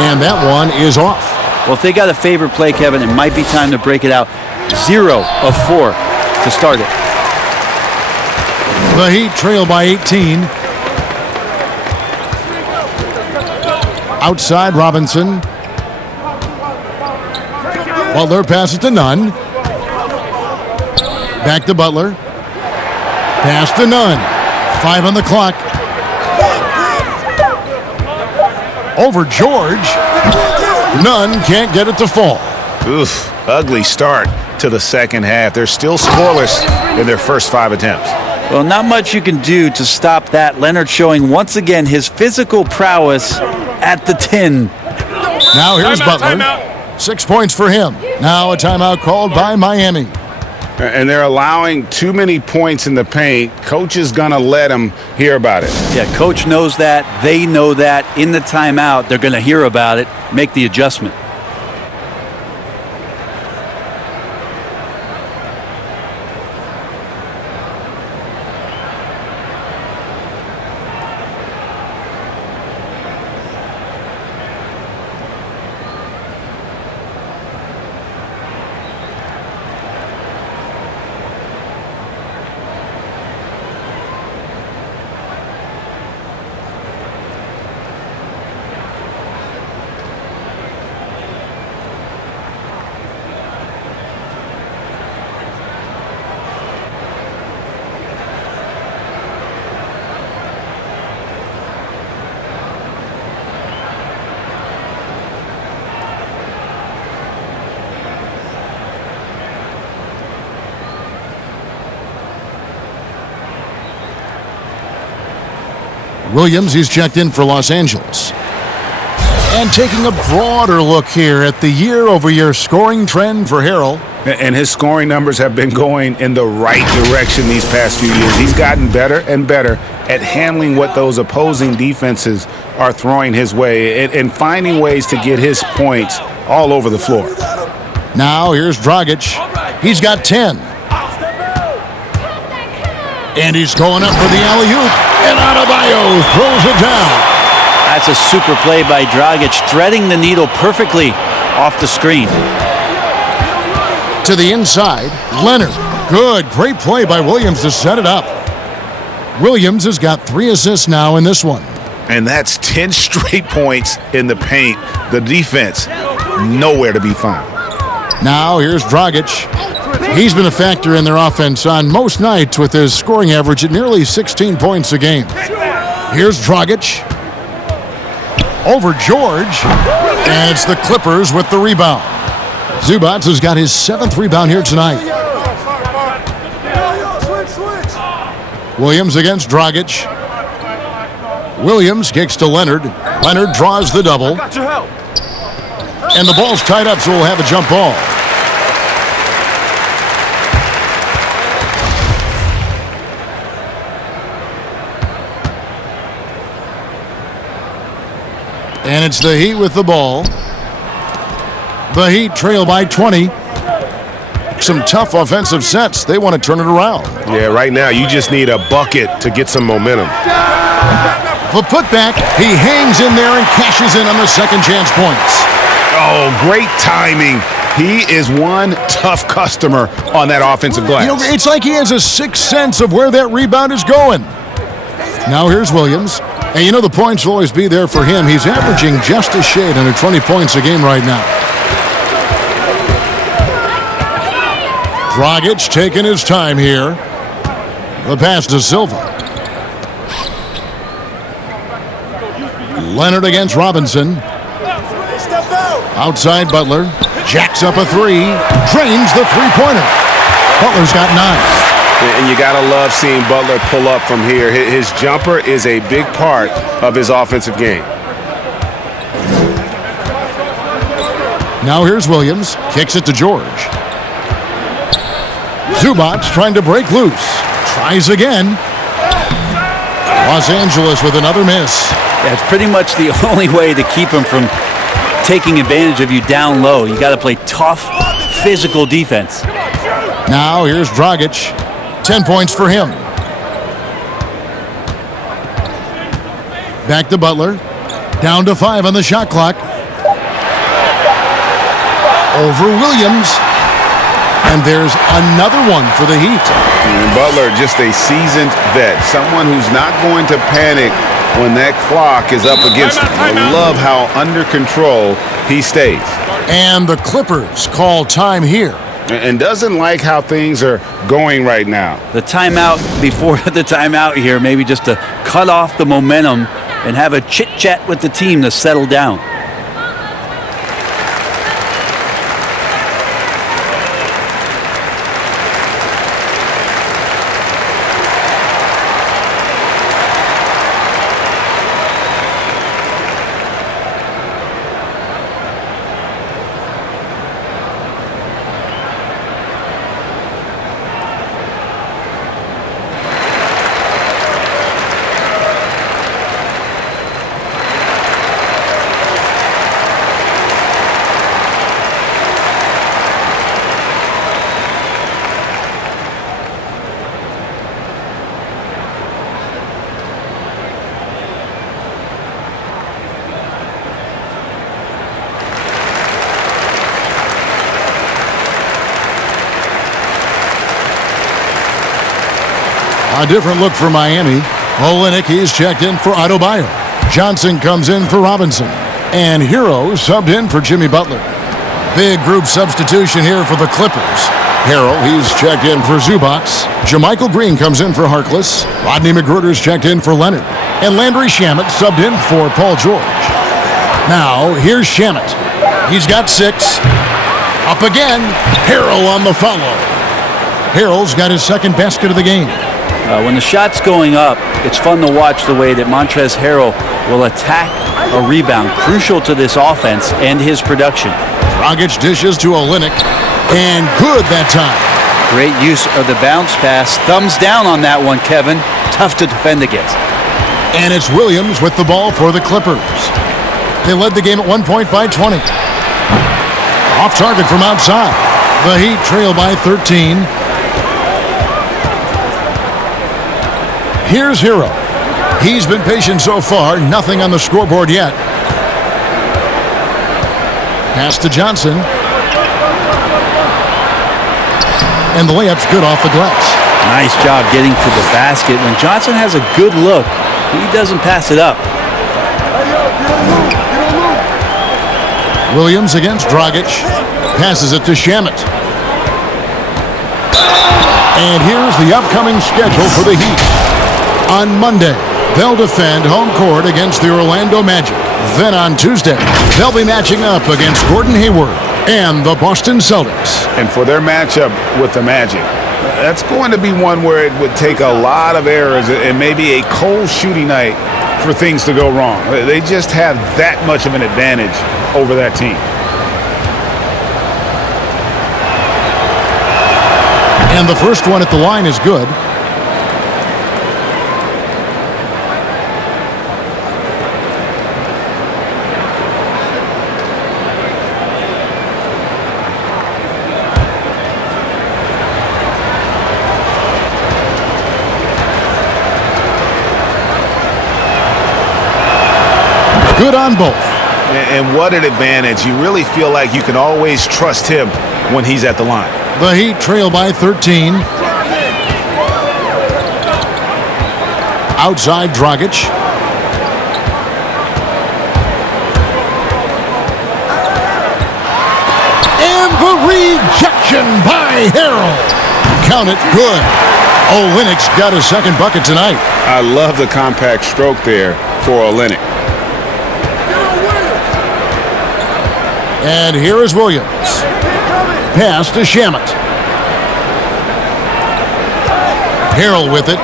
And that one is off. Well, if they got a favorite play, Kevin, it might be time to break it out. 0 of 4 to start it. The Heat trail by 18. Outside Robinson. Butler passes to Nunn. Back to Butler. Pass to Nunn. 5 on the clock. Over George. Nunn can't get it to fall. Oof, ugly start to the second half. They're still scoreless in their first 5 attempts. Well, not much you can do to stop that. Leonard showing once again his physical prowess at the 10. Now here's Butler. 6 points for him. Now a timeout called by Miami. And they're allowing too many points in the paint. Coach is going to let them hear about it. Yeah, coach knows that. They know that. In the timeout, they're going to hear about it, make the adjustment. Williams, he's checked in for Los Angeles. And taking a broader look here at the year-over-year scoring trend for Harrell. And his scoring numbers have been going in the right direction these past few years. He's gotten better and better at handling what those opposing defenses are throwing his way and finding ways to get his points all over the floor. Now here's Dragic. He's got 10. And he's going up for the alley-oop. And Adebayo throws it down. That's a super play by Dragic, threading the needle perfectly off the screen. To the inside, Leonard. Good, great play by Williams to set it up. Williams has got 3 assists now in this one. And that's 10 straight points in the paint. The defense, nowhere to be found. Now here's Dragic. He's been a factor in their offense on most nights with his scoring average at nearly 16 points a game. Here's Dragic. Over George. And it's the Clippers with the rebound. Zubac has got his 7th rebound here tonight. Williams against Dragic. Williams kicks to Leonard. Leonard draws the double. And the ball's tied up, so we'll have a jump ball. And it's the Heat with the ball. The Heat trail by 20. Some tough offensive sets. They want to turn it around. Yeah, right now you just need a bucket to get some momentum. The putback, he hangs in there and cashes in on the second chance points. Oh, great timing. He is one tough customer on that offensive glass. You know, it's like he has a sixth sense of where that rebound is going. Now here's Williams. And you know the points will always be there for him. He's averaging just a shade under 20 points a game right now. Dragic taking his time here. The pass to Silva. Leonard against Robinson. Outside Butler. Jacks up a 3. Drains the three-pointer. Butler's got 9. And you got to love seeing Butler pull up from here. His jumper is a big part of his offensive game. Now here's Williams. Kicks it to George. Zubac trying to break loose. Tries again. Los Angeles with another miss. That's pretty much the only way to keep him from taking advantage of you down low. You got to play tough, physical defense. Now here's Dragic. 10 points for him. Back to Butler. Down to 5 on the shot clock. Over Williams. And there's another one for the Heat. And Butler, just a seasoned vet. Someone who's not going to panic when that clock is up against him. I love how under control he stays. And the Clippers call time here. And doesn't like how things are going right now. The timeout before the timeout here, maybe just to cut off the momentum and have a chit-chat with the team to settle down. A different look for Miami. Olynyk, he's checked in for Adebayo. Johnson comes in for Robinson. And Hero subbed in for Jimmy Butler. Big group substitution here for the Clippers. Harrell, he's checked in for Zubac. JaMychal Green comes in for Harkless. Rodney McGruder's checked in for Leonard. And Landry Shamet subbed in for Paul George. Now, here's Shamet. He's got 6. Up again. Harrell on the follow. Harrell's got his second basket of the game. When the shot's going up, it's fun to watch the way that Montrezl Harrell will attack a rebound, crucial to this offense and his production. Dragic dishes to Olynyk, and good that time. Great use of the bounce pass. Thumbs down on that one, Kevin. Tough to defend against. And it's Williams with the ball for the Clippers. They led the game at 1 point by 20. Off target from outside. The Heat trail by 13. Here's Hero. He's been patient so far. Nothing on the scoreboard yet. Pass to Johnson. And the layup's good off the glass. Nice job getting to the basket. When Johnson has a good look, he doesn't pass it up. Williams against Dragic. Passes it to Shamet. And here's the upcoming schedule for the Heat. On Monday, they'll defend home court against the Orlando Magic. Then on Tuesday, they'll be matching up against Gordon Hayward and the Boston Celtics. And for their matchup with the Magic, that's going to be one where it would take a lot of errors and maybe a cold shooting night for things to go wrong. They just have that much of an advantage over that team. And the first one at the line is good. Good on both. And what an advantage. You really feel like you can always trust him when he's at the line. The Heat trail by 13. Outside Dragic. And the rejection by Harrell. Count it, good. Olynyk's got his second bucket tonight. I love the compact stroke there for Olynyk. And here is Williams. Pass to Shamet. Harrell with it.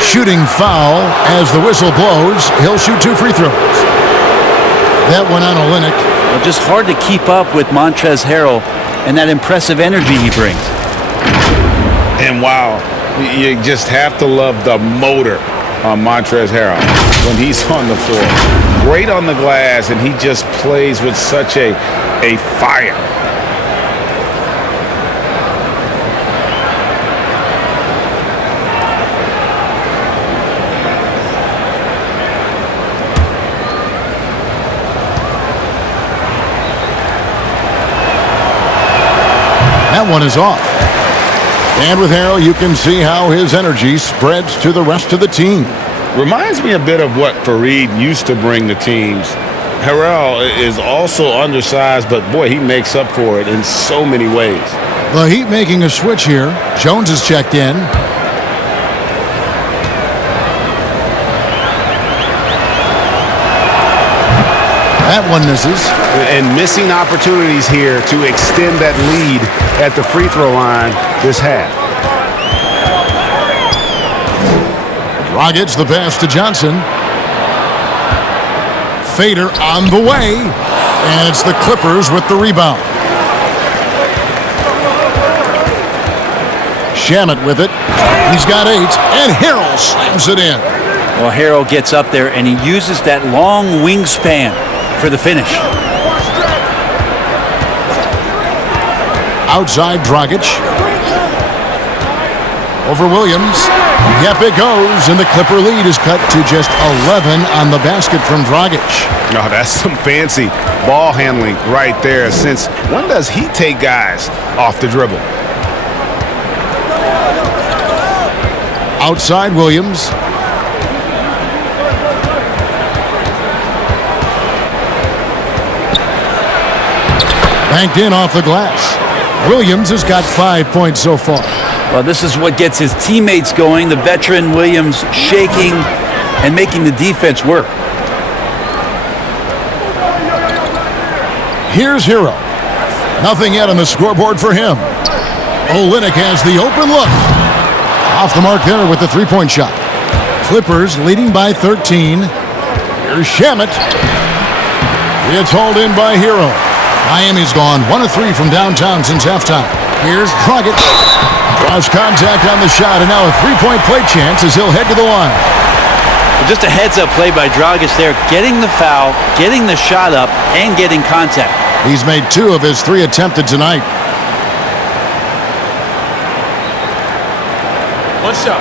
Shooting foul as the whistle blows. He'll shoot 2 free throws. That one on Olynyk. Well, just hard to keep up with Montrezl Harrell and that impressive energy he brings. And wow, you just have to love the motor on Montrezl Harrell when he's on the floor. Great on the glass, and he just plays with such a fire. That one is off. And with Harrell, you can see how his energy spreads to the rest of the team. Reminds me a bit of what Fareed used to bring to teams. Harrell is also undersized, but boy, he makes up for it in so many ways. The Heat making a switch here. Jones is checked in. That one misses. And missing opportunities here to extend that lead at the free throw line this half. Dragic the pass to Johnson. Fader on the way. And it's the Clippers with the rebound. Shamet with it. He's got 8. And Harrell slams it in. Well, Harrell gets up there and he uses that long wingspan for the finish. Outside Dragic. Over Williams. Yep, it goes, and the Clipper lead is cut to just 11 on the basket from Dragic. Oh, that's some fancy ball handling right there, since when does he take guys off the dribble? Outside Williams. Banked in off the glass. Williams has got 5 points so far. Well, this is what gets his teammates going. The veteran Williams shaking and making the defense work. Here's Hero. Nothing yet on the scoreboard for him. Olynyk has the open look. Off the mark there with the three-point shot. Clippers leading by 13. Here's Shamet. It's hauled in by Hero. Miami's gone 1 of 3 from downtown since halftime. Here's Dragic. Draws contact on the shot, and now a three-point play chance as he'll head to the line. Just a heads-up play by Dragic there, getting the foul, getting the shot up, and getting contact. He's made 2 of his 3 attempted tonight. One shot.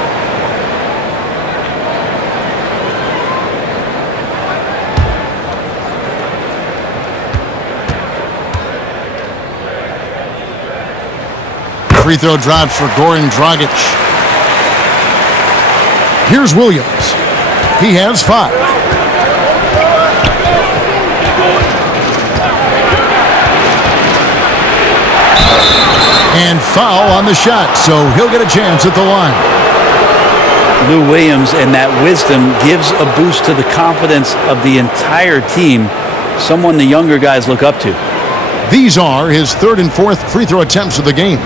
Free throw drops for Goran Dragic. Here's Williams. He has 5. And foul on the shot, so he'll get a chance at the line. Lou Williams and that wisdom gives a boost to the confidence of the entire team, someone the younger guys look up to. These are his 3rd and 4th free throw attempts of the game.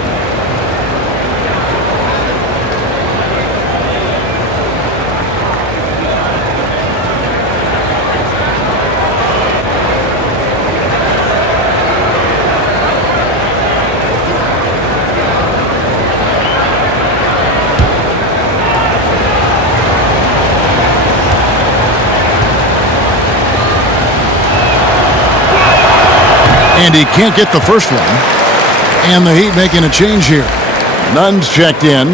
And he can't get the first one. And the Heat making a change here. Nunn's checked in.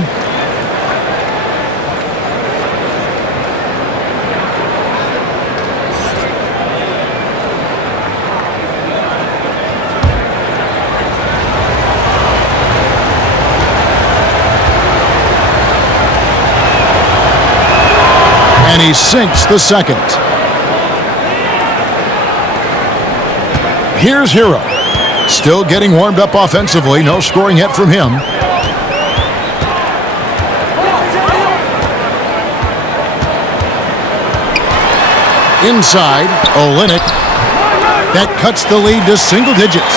And he sinks the second. Here's Hero. Still getting warmed up offensively. No scoring yet from him. Inside, Olynyk. That cuts the lead to single digits.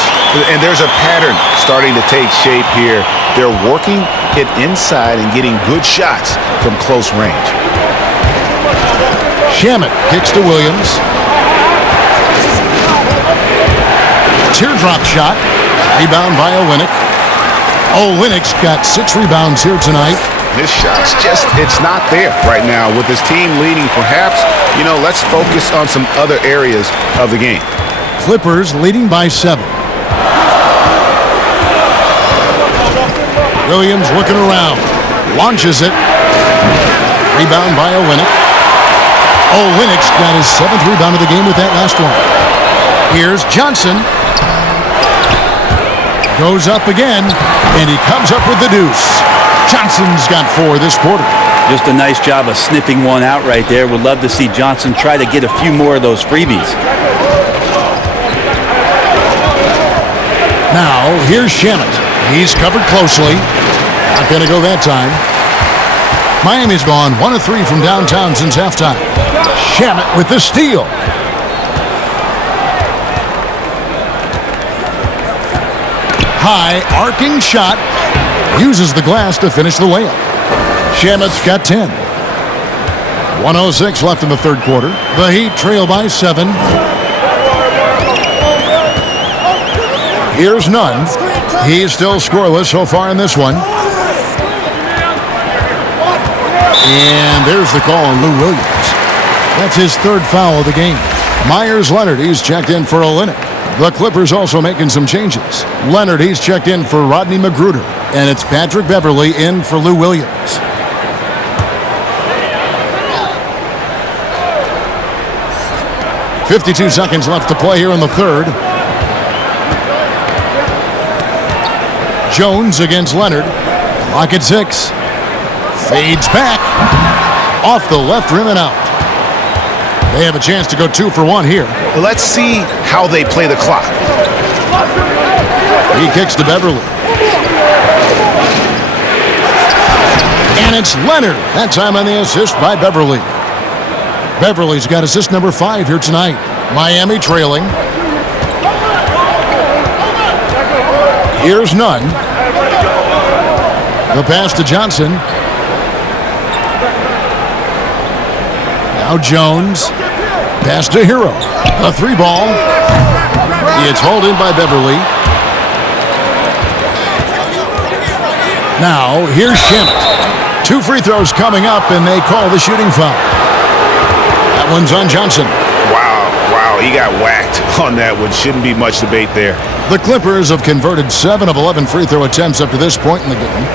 And there's a pattern starting to take shape here. They're working it inside and getting good shots from close range. Shamet kicks to Williams. Teardrop shot. Rebound by Olynyk. Olynyk's got 6 rebounds here tonight. This shot's just, it's not there right now. With his team leading, perhaps, let's focus on some other areas of the game. Clippers leading by 7. Williams looking around. Launches it. Rebound by Olynyk. Olynyk's got his 7th rebound of the game with that last one. Here's Johnson. Goes up again, and he comes up with the deuce. Johnson's got 4 this quarter. Just a nice job of sniffing one out right there. Would love to see Johnson try to get a few more of those freebies. Now, here's Shamet. He's covered closely. Not going to go that time. Miami's gone 1 of 3 from downtown since halftime. Shamet with the steal. High arcing shot. Uses the glass to finish the layup. Shamet's got 10. 1:06 left in the third quarter. The Heat trail by 7. Here's Nunn. He's still scoreless so far in this one. And there's the call on Lou Williams. That's his 3rd foul of the game. Myers Leonard, he's checked in for Olynyk. The Clippers also making some changes. Leonard, he's checked in for Rodney Magruder. And it's Patrick Beverley in for Lou Williams. .52 seconds left to play here in the third. Jones against Leonard. Clock at 6. Fades back. Off the left rim and out. They have a chance to go 2 for 1 here. Let's see how they play the clock. He kicks to Beverley. And it's Leonard. That time on the assist by Beverley. Beverley's got assist number 5 here tonight. Miami trailing. Here's Nunn. The pass to Johnson. Now Jones. Pass to Hero. A 3-ball. It's hauled in by Beverly. Now, here's Shamit. 2 free throws coming up, and they call the shooting foul. That one's on Johnson. Wow, he got whacked on that one. Shouldn't be much debate there. The Clippers have converted 7 of 11 free throw attempts up to this point in the game.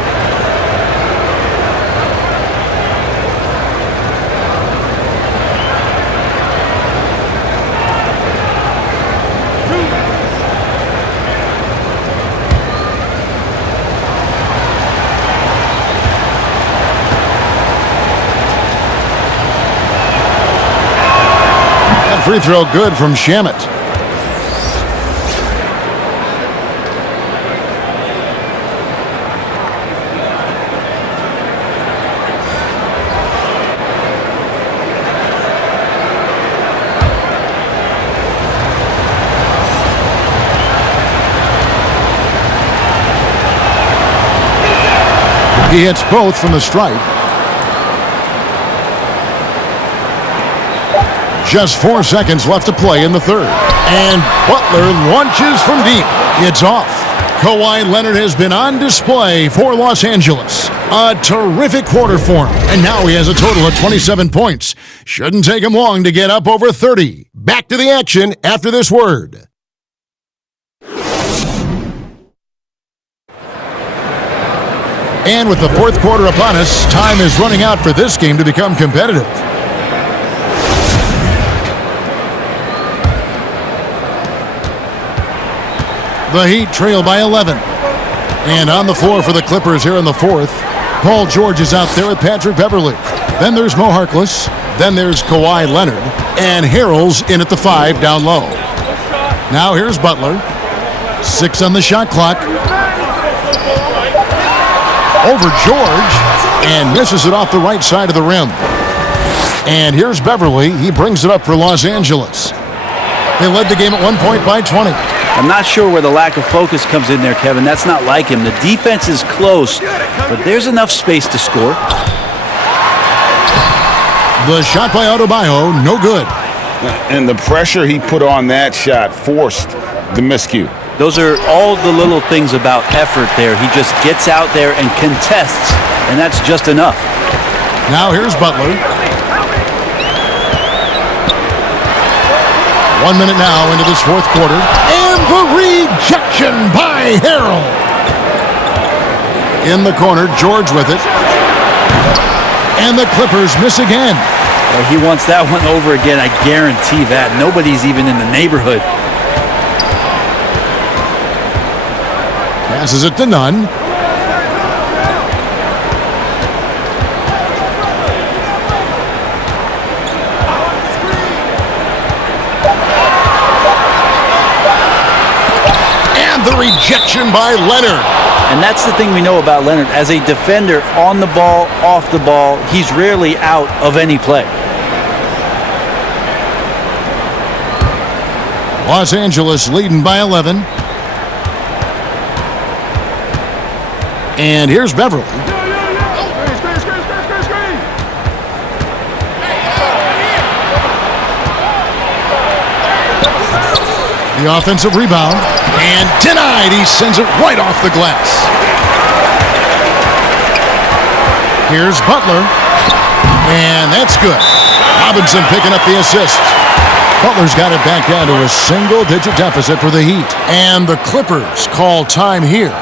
Free throw good from Shamit. He hits both from the stripe. Just 4 seconds left to play in the third. And Butler launches from deep. It's off. Kawhi Leonard has been on display for Los Angeles. A terrific quarter for him. And now he has a total of 27 points. Shouldn't take him long to get up over 30. Back to the action after this word. And with the fourth quarter upon us, time is running out for this game to become competitive. The Heat trail by 11. And on the floor for the Clippers here in the fourth, Paul George is out there with Patrick Beverly. Then there's Mo Harkless. Then there's Kawhi Leonard. And Harrell's in at the 5 down low. Now here's Butler. 6 on the shot clock. Over George. And misses it off the right side of the rim. And here's Beverly. He brings it up for Los Angeles. They led the game at 1 point by 20. I'm not sure where the lack of focus comes in there, Kevin. That's not like him. The defense is close, but there's enough space to score. The shot by Adebayo, no good. And the pressure he put on that shot forced the miscue. Those are all the little things about effort there. He just gets out there and contests, and that's just enough. Now here's Butler. 1 minute now into this fourth quarter. And the rejection by Harrell. In the corner, George with it. And the Clippers miss again. Well, he wants that one over again, I guarantee that. Nobody's even in the neighborhood. Passes it to Nunn. The rejection by Leonard. And that's the thing we know about Leonard. As a defender, on the ball, off the ball, he's rarely out of any play. Los Angeles leading by 11. And here's Beverly. The offensive rebound. And denied. He sends it right off the glass. Here's Butler. And that's good. Robinson picking up the assist. Butler's got it back down to a single-digit deficit for the Heat. And the Clippers call time here.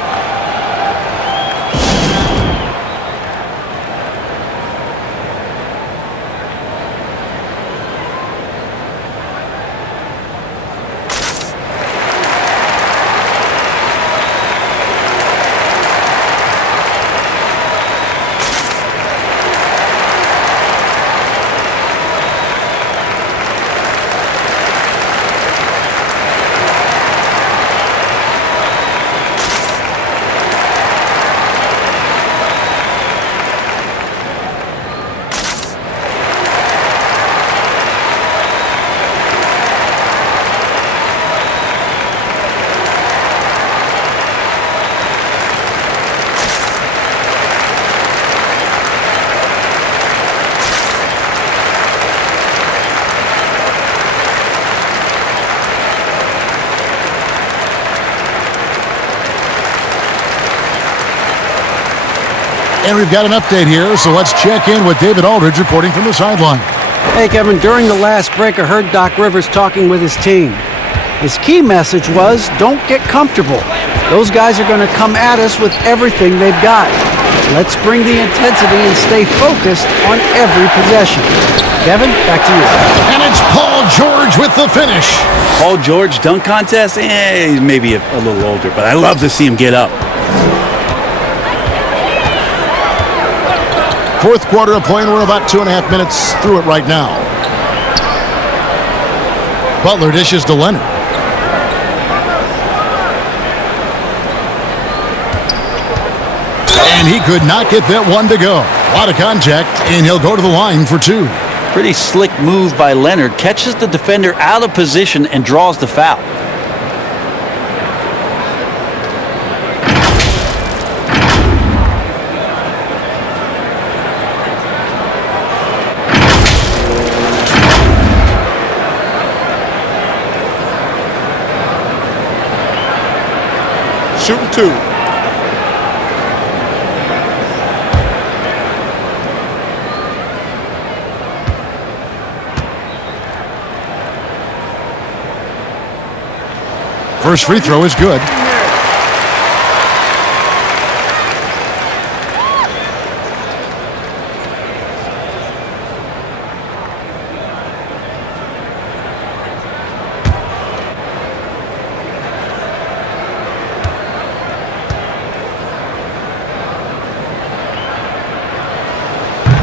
And we've got an update here, so let's check in with David Aldridge reporting from the sideline. Hey, Kevin, during the last break, I heard Doc Rivers talking with his team. His key message was, don't get comfortable. Those guys are going to come at us with everything they've got. Let's bring the intensity and stay focused on every possession. Kevin, back to you. And it's Paul George with the finish. Paul George dunk contest? He's maybe a little older, but I love to see him get up. Fourth quarter of play, and we're about 2.5 minutes through it right now. Butler dishes to Leonard. And he could not get that one to go. A lot of contact, and he'll go to the line for two. Pretty slick move by Leonard. Catches the defender out of position and draws the foul. Shooting two. First free throw is good.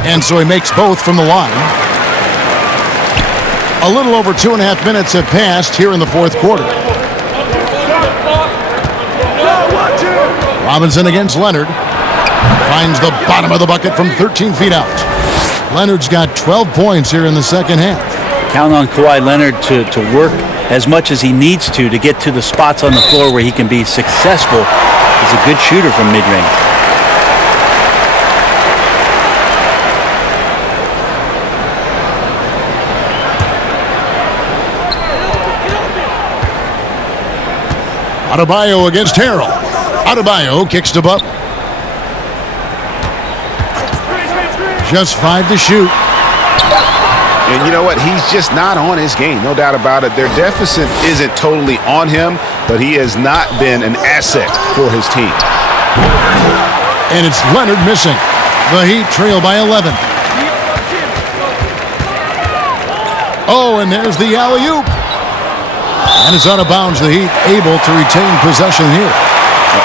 And so he makes both from the line. A little over 2.5 minutes have passed here in the fourth quarter. Robinson against Leonard. Finds the bottom of the bucket from 13 feet out. Leonard's got 12 points here in the second half. Count on Kawhi Leonard to work as much as he needs to get to the spots on the floor where he can be successful. He's a good shooter from mid-range. Adebayo against Harrell. Adebayo kicks to Butler. Just 5 to shoot. And you know what? He's just not on his game, no doubt about it. Their deficit isn't totally on him, but he has not been an asset for his team. And it's Leonard missing. The Heat trail by 11. Oh, and there's the alley-oop. And it's out of bounds. The Heat able to retain possession here.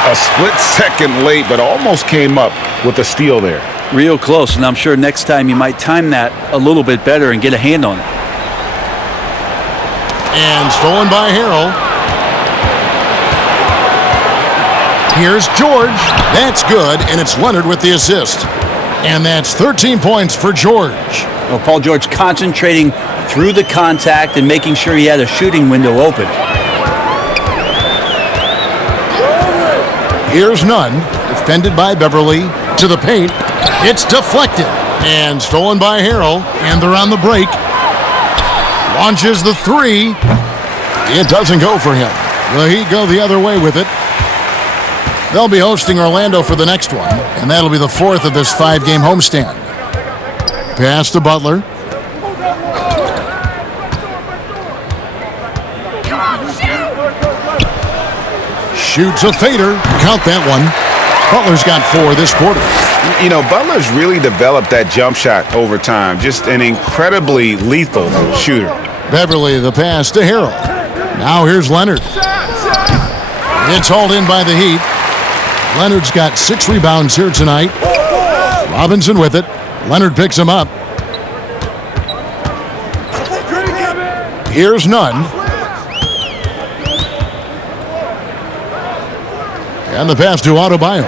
A split second late, but almost came up with a steal there. Real close, and I'm sure next time you might time that a little bit better and get a hand on it. And stolen by Harrell. Here's George. That's good, and it's Leonard with the assist. And that's 13 points for George. Well, Paul George concentrating through the contact and making sure he had a shooting window open. Here's Nunn, defended by Beverly, to the paint. It's deflected and stolen by Harrell, and they're on the break. Launches the three. It doesn't go for him. The Heat go the other way with it. They'll be hosting Orlando for the next one, and that'll be the fourth of this 5-game homestand. Pass to Butler. Shoots a fader. Count that one. Butler's got 4 this quarter. You know, Butler's really developed that jump shot over time. Just an incredibly lethal shooter. Beverly, the pass to Harrell. Now here's Leonard. It's hauled in by the Heat. Leonard's got 6 rebounds here tonight. Robinson with it. Leonard picks him up. Here's Nunn. And the pass to Adebayo.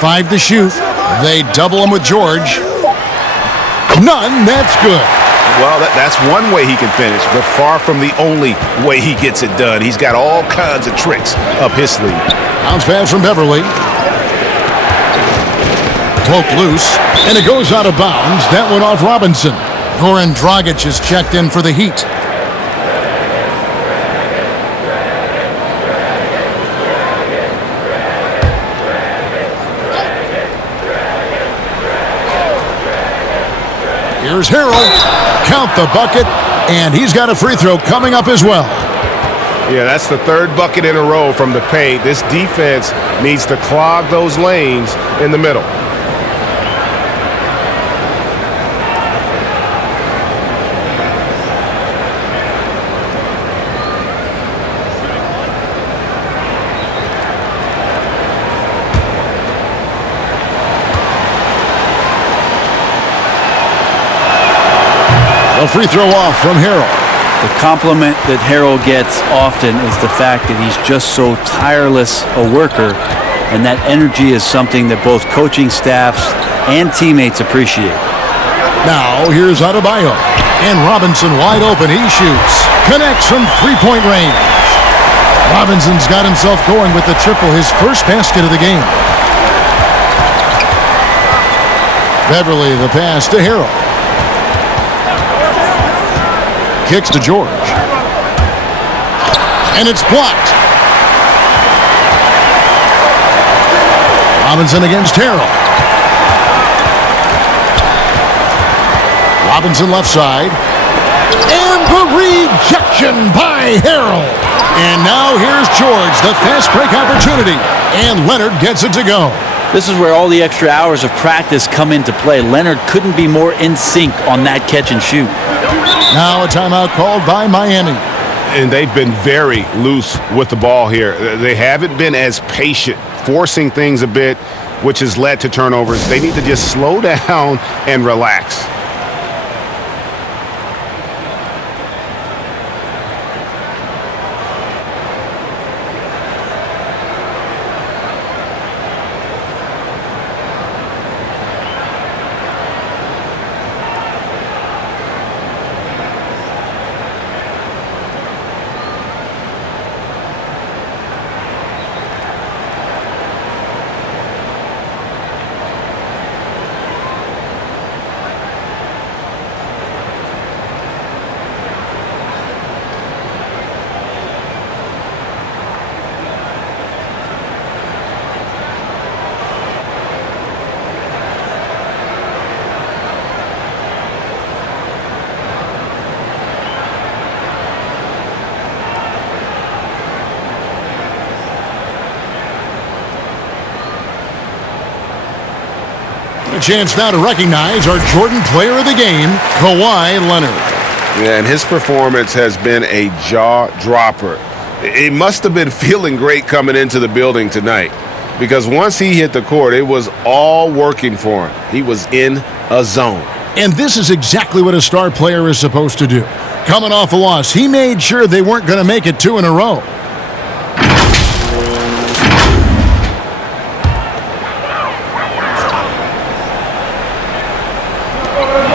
5 to shoot. They double him with George. Nunn, that's good. Well, that's one way he can finish, but far from the only way he gets it done. He's got all kinds of tricks up his sleeve. Bounce pass from Beverly. Cloak loose, and it goes out of bounds. That went off Robinson. Goran Dragic is checked in for the Heat. Here's Harrell. Count the bucket, and he's got a free throw coming up as well. Yeah, that's the third bucket in a row from the paint. This defense needs to clog those lanes in the middle. A free throw off from Harrell. The compliment that Harrell gets often is the fact that he's just so tireless a worker, and that energy is something that both coaching staffs and teammates appreciate. Now here's Adebayo, and Robinson wide open. He shoots, connects from three-point range. Robinson's got himself going with the triple, his first basket of the game. Beverly the pass to Harrell. Kicks to George. And it's blocked. Robinson against Harrell. Robinson left side. And the rejection by Harrell. And now here's George, the fast break opportunity. And Leonard gets it to go. This is where all the extra hours of practice come into play. Leonard couldn't be more in sync on that catch and shoot. Now a timeout called by Miami. And they've been very loose with the ball here. They haven't been as patient, forcing things a bit, which has led to turnovers. They need to just slow down and relax. A chance now to recognize our Jordan Player of the Game, Kawhi Leonard. Yeah, and his performance has been a jaw-dropper. He must have been feeling great coming into the building tonight, because once he hit the court, it was all working for him. He was in a zone. And this is exactly what a star player is supposed to do. Coming off a loss, he made sure they weren't going to make it two in a row.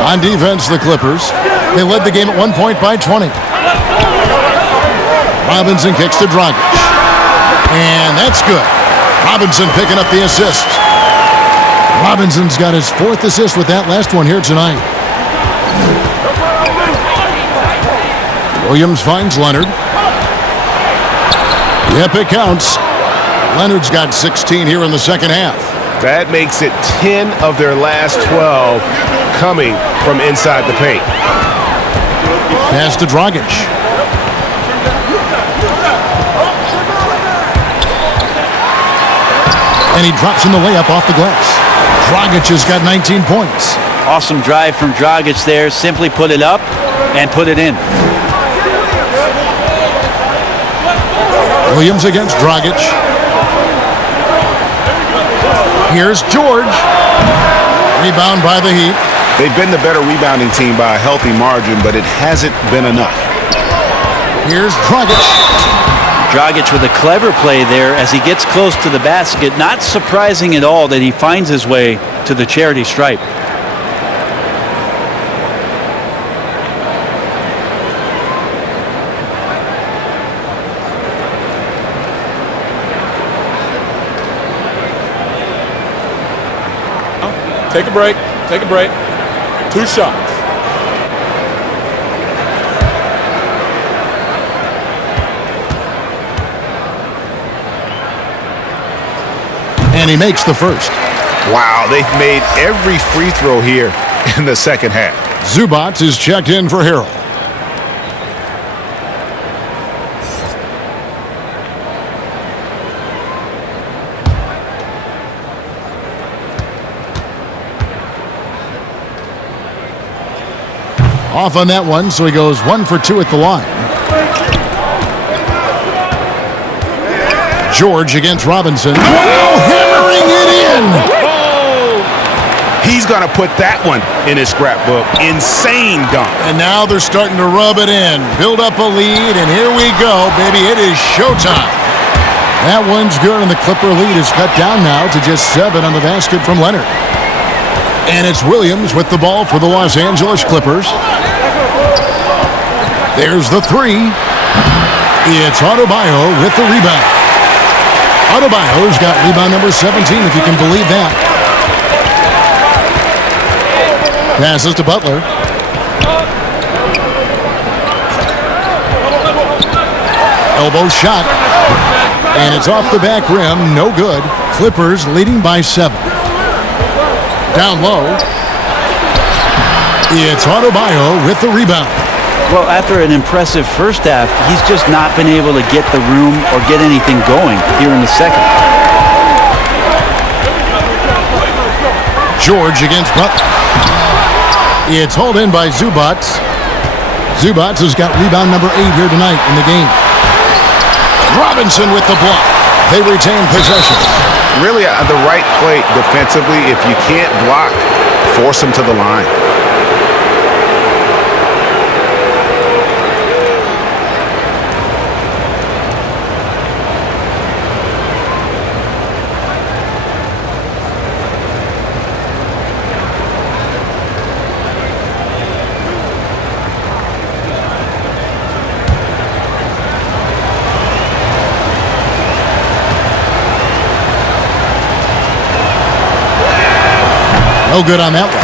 On defense, the Clippers. They led the game at 1 point by 20. Robinson kicks to Dragic. And that's good. Robinson picking up the assist. Robinson's got his fourth assist with that last one here tonight. Williams finds Leonard. Yep, it counts. Leonard's got 16 here in the second half. That makes it 10 of their last 12 coming from inside the paint. Pass to Dragic. And he drops in the layup off the glass. Dragic has got 19 points. Awesome drive from Dragic there. Simply put it up and put it in. Williams against Dragic. Here's George. Rebound by the Heat. They've been the better rebounding team by a healthy margin, but it hasn't been enough. Here's Dragic. Dragic with a clever play there as he gets close to the basket. Not surprising at all that he finds his way to the charity stripe. Take a break. Take a break. 2 shots. And he makes the first. Wow, they've made every free throw here in the second half. Zubac is checked in for Harrell. Off on that one, so he goes 1 for 2 at the line. George against Robinson. Wow, hammering it in! He's going to put that one in his scrapbook. Insane dunk. And now they're starting to rub it in. Build up a lead, and here we go, baby. It is showtime. That one's good, and the Clipper lead is cut down now to just 7 on the basket from Leonard. And it's Williams with the ball for the Los Angeles Clippers. There's the 3. It's Adebayo with the rebound. Adebayo's got rebound number 17, if you can believe that. Passes to Butler. Elbow shot. And it's off the back rim. No good. Clippers leading by 7. Down low. It's Adebayo with the rebound. Well, after an impressive first half, he's just not been able to get the room or get anything going here in the second. George against Butler. It's hauled in by Zubac. Zubac has got rebound number 8 here tonight in the game. Robinson with the block. They retain possession. Really the right play defensively. If you can't block, force him to the line. No good on that one.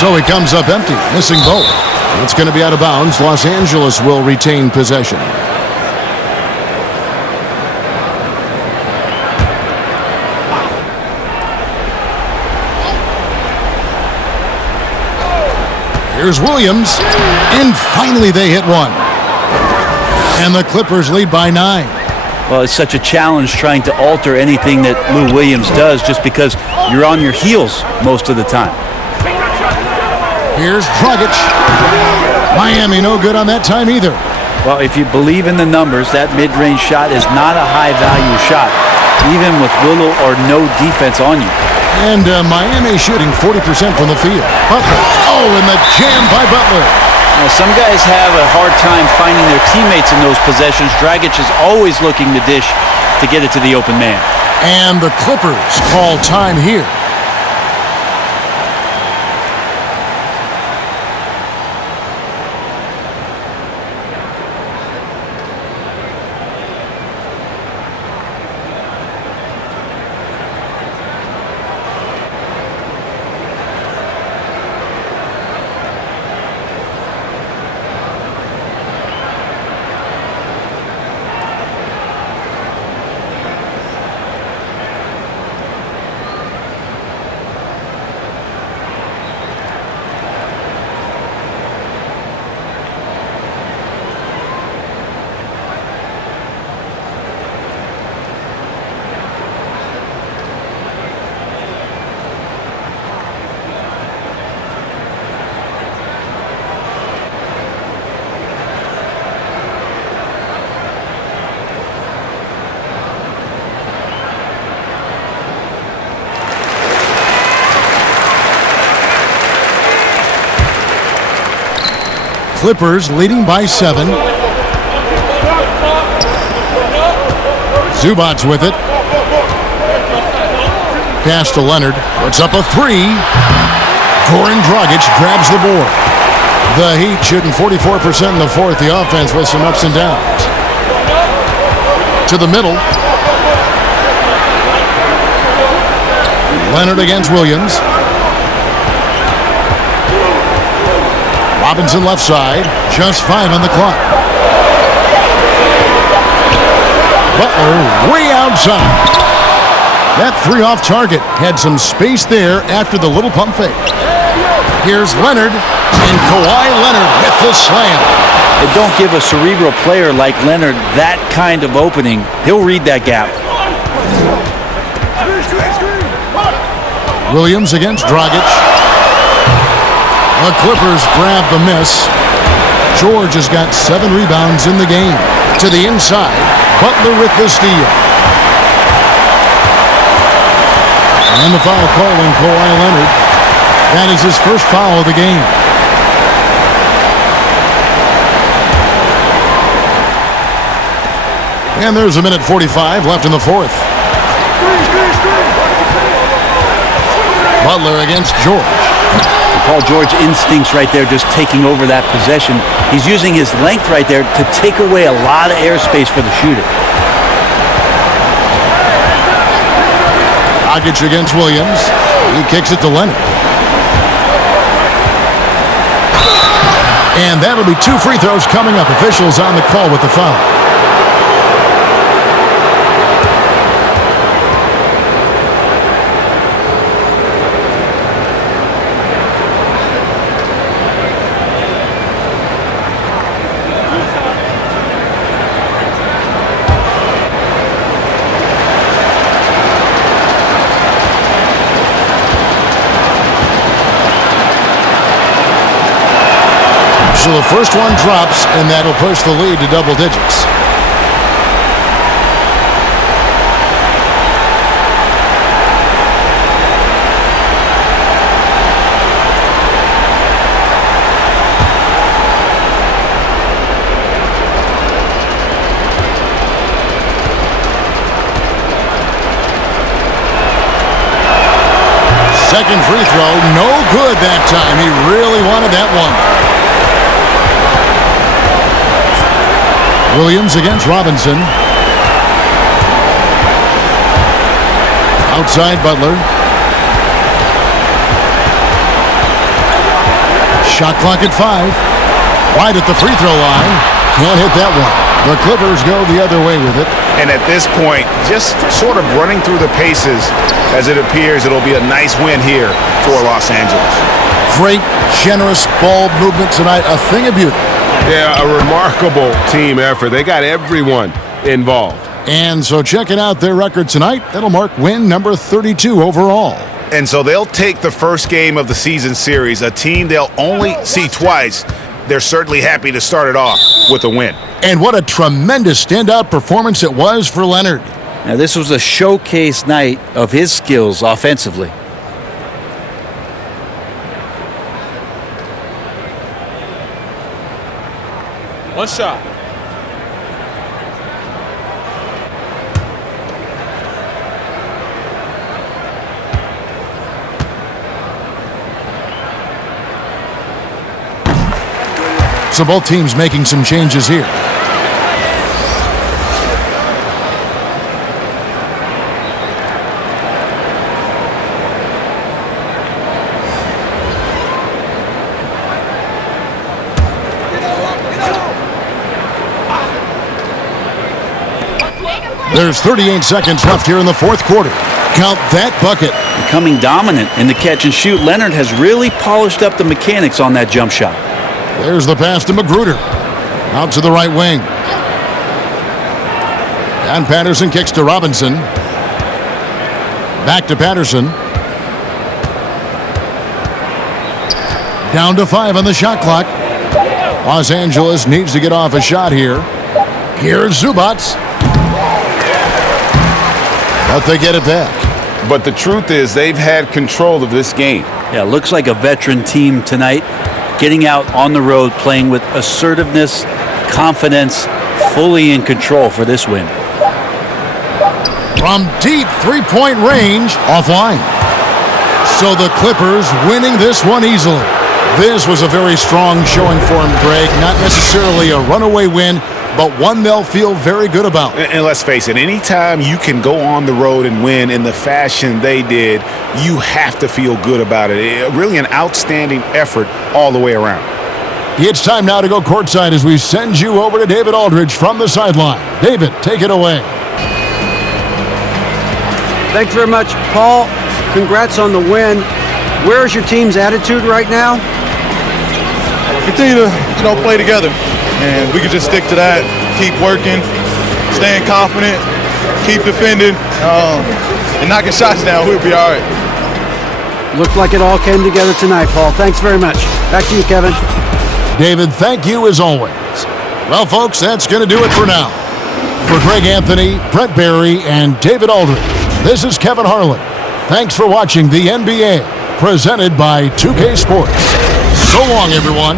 So he comes up empty, missing both. It's going to be out of bounds. Los Angeles will retain possession. Here's Williams. And finally they hit one. And the Clippers lead by 9. Well, it's such a challenge trying to alter anything that Lou Williams does just because you're on your heels most of the time. Here's Dragic. Miami no good on that time either. Well, if you believe in the numbers, that mid-range shot is not a high-value shot, even with little or no defense on you. And Miami shooting 40% from the field. Butler. Oh, and the jam by Butler. Now, some guys have a hard time finding their teammates in those possessions. Dragic is always looking to dish to get it to the open man. And the Clippers call time here. Clippers leading by 7. Zubac with it. Pass to Leonard. Puts up a 3. Goran Dragic grabs the board. The Heat shooting 44% in the fourth. The offense with some ups and downs. To the middle. Leonard against Williams. Robinson left side. Just 5 on the clock. Butler way outside. That 3 off target had some space there after the little pump fake. Here's Leonard, and Kawhi Leonard with the slam. And don't give a cerebral player like Leonard that kind of opening. He'll read that gap. Williams against Dragic. The Clippers grab the miss. George has got 7 rebounds in the game. To the inside, Butler with the steal. And the foul call on Kawhi Leonard. That is his first foul of the game. And there's 1:45 left in the fourth. Butler against George. Paul George instincts right there, just taking over that possession. He's using his length right there to take away a lot of airspace for the shooter. Dragic against Williams. He kicks it to Leonard. And that'll be 2 free throws coming up. Officials on the call with the foul. So the first one drops, and that'll push the lead to double digits. Second free throw, no good that time. He really wanted that one. Williams against Robinson. Outside Butler. Shot clock at 5. Wide at the free throw line. Can't hit that one. The Clippers go the other way with it. And at this point, just sort of running through the paces, as it appears it'll be a nice win here for Los Angeles. Great, generous ball movement tonight. A thing of beauty. Yeah, a remarkable team effort. They got everyone involved. And so checking out their record tonight, that'll mark win number 32 overall. And so they'll take the first game of the season series, a team they'll only see twice. They're certainly happy to start it off with a win. And what a tremendous standout performance it was for Leonard. Now, this was a showcase night of his skills offensively. One shot. So both teams making some changes here. There's 38 seconds left here in the fourth quarter. Count that bucket. Becoming dominant in the catch and shoot, Leonard has really polished up the mechanics on that jump shot. There's the pass to Magruder. Out to the right wing. And Patterson kicks to Robinson. Back to Patterson. Down to 5 on the shot clock. Los Angeles needs to get off a shot here. Here's Zubac. But they get it back. But the truth is they've had control of this game. Yeah, looks like a veteran team tonight. Getting out on the road, playing with assertiveness, confidence, fully in control for this win. From deep three-point range, offline. So the Clippers winning this one easily. This was a very strong showing for him, Greg. Not necessarily a runaway win, but one they'll feel very good about. And let's face it, anytime you can go on the road and win in the fashion they did, you have to feel good about it. Really an outstanding effort all the way around. It's time now to go courtside as we send you over to David Aldridge from the sideline. David, take it away. Thanks very much, Paul. Congrats on the win. Where is your team's attitude right now? Continue to play together, and we can just stick to that. Keep working, staying confident, keep defending, and knocking shots down. We'll be all right. Looked like it all came together tonight, Paul. Thanks very much. Back to you, Kevin. David, thank you as always. Well, folks, that's going to do it for now. For Greg Anthony, Brent Barry, and David Aldridge, this is Kevin Harlan. Thanks for watching the NBA, presented by 2K Sports. So long, everyone.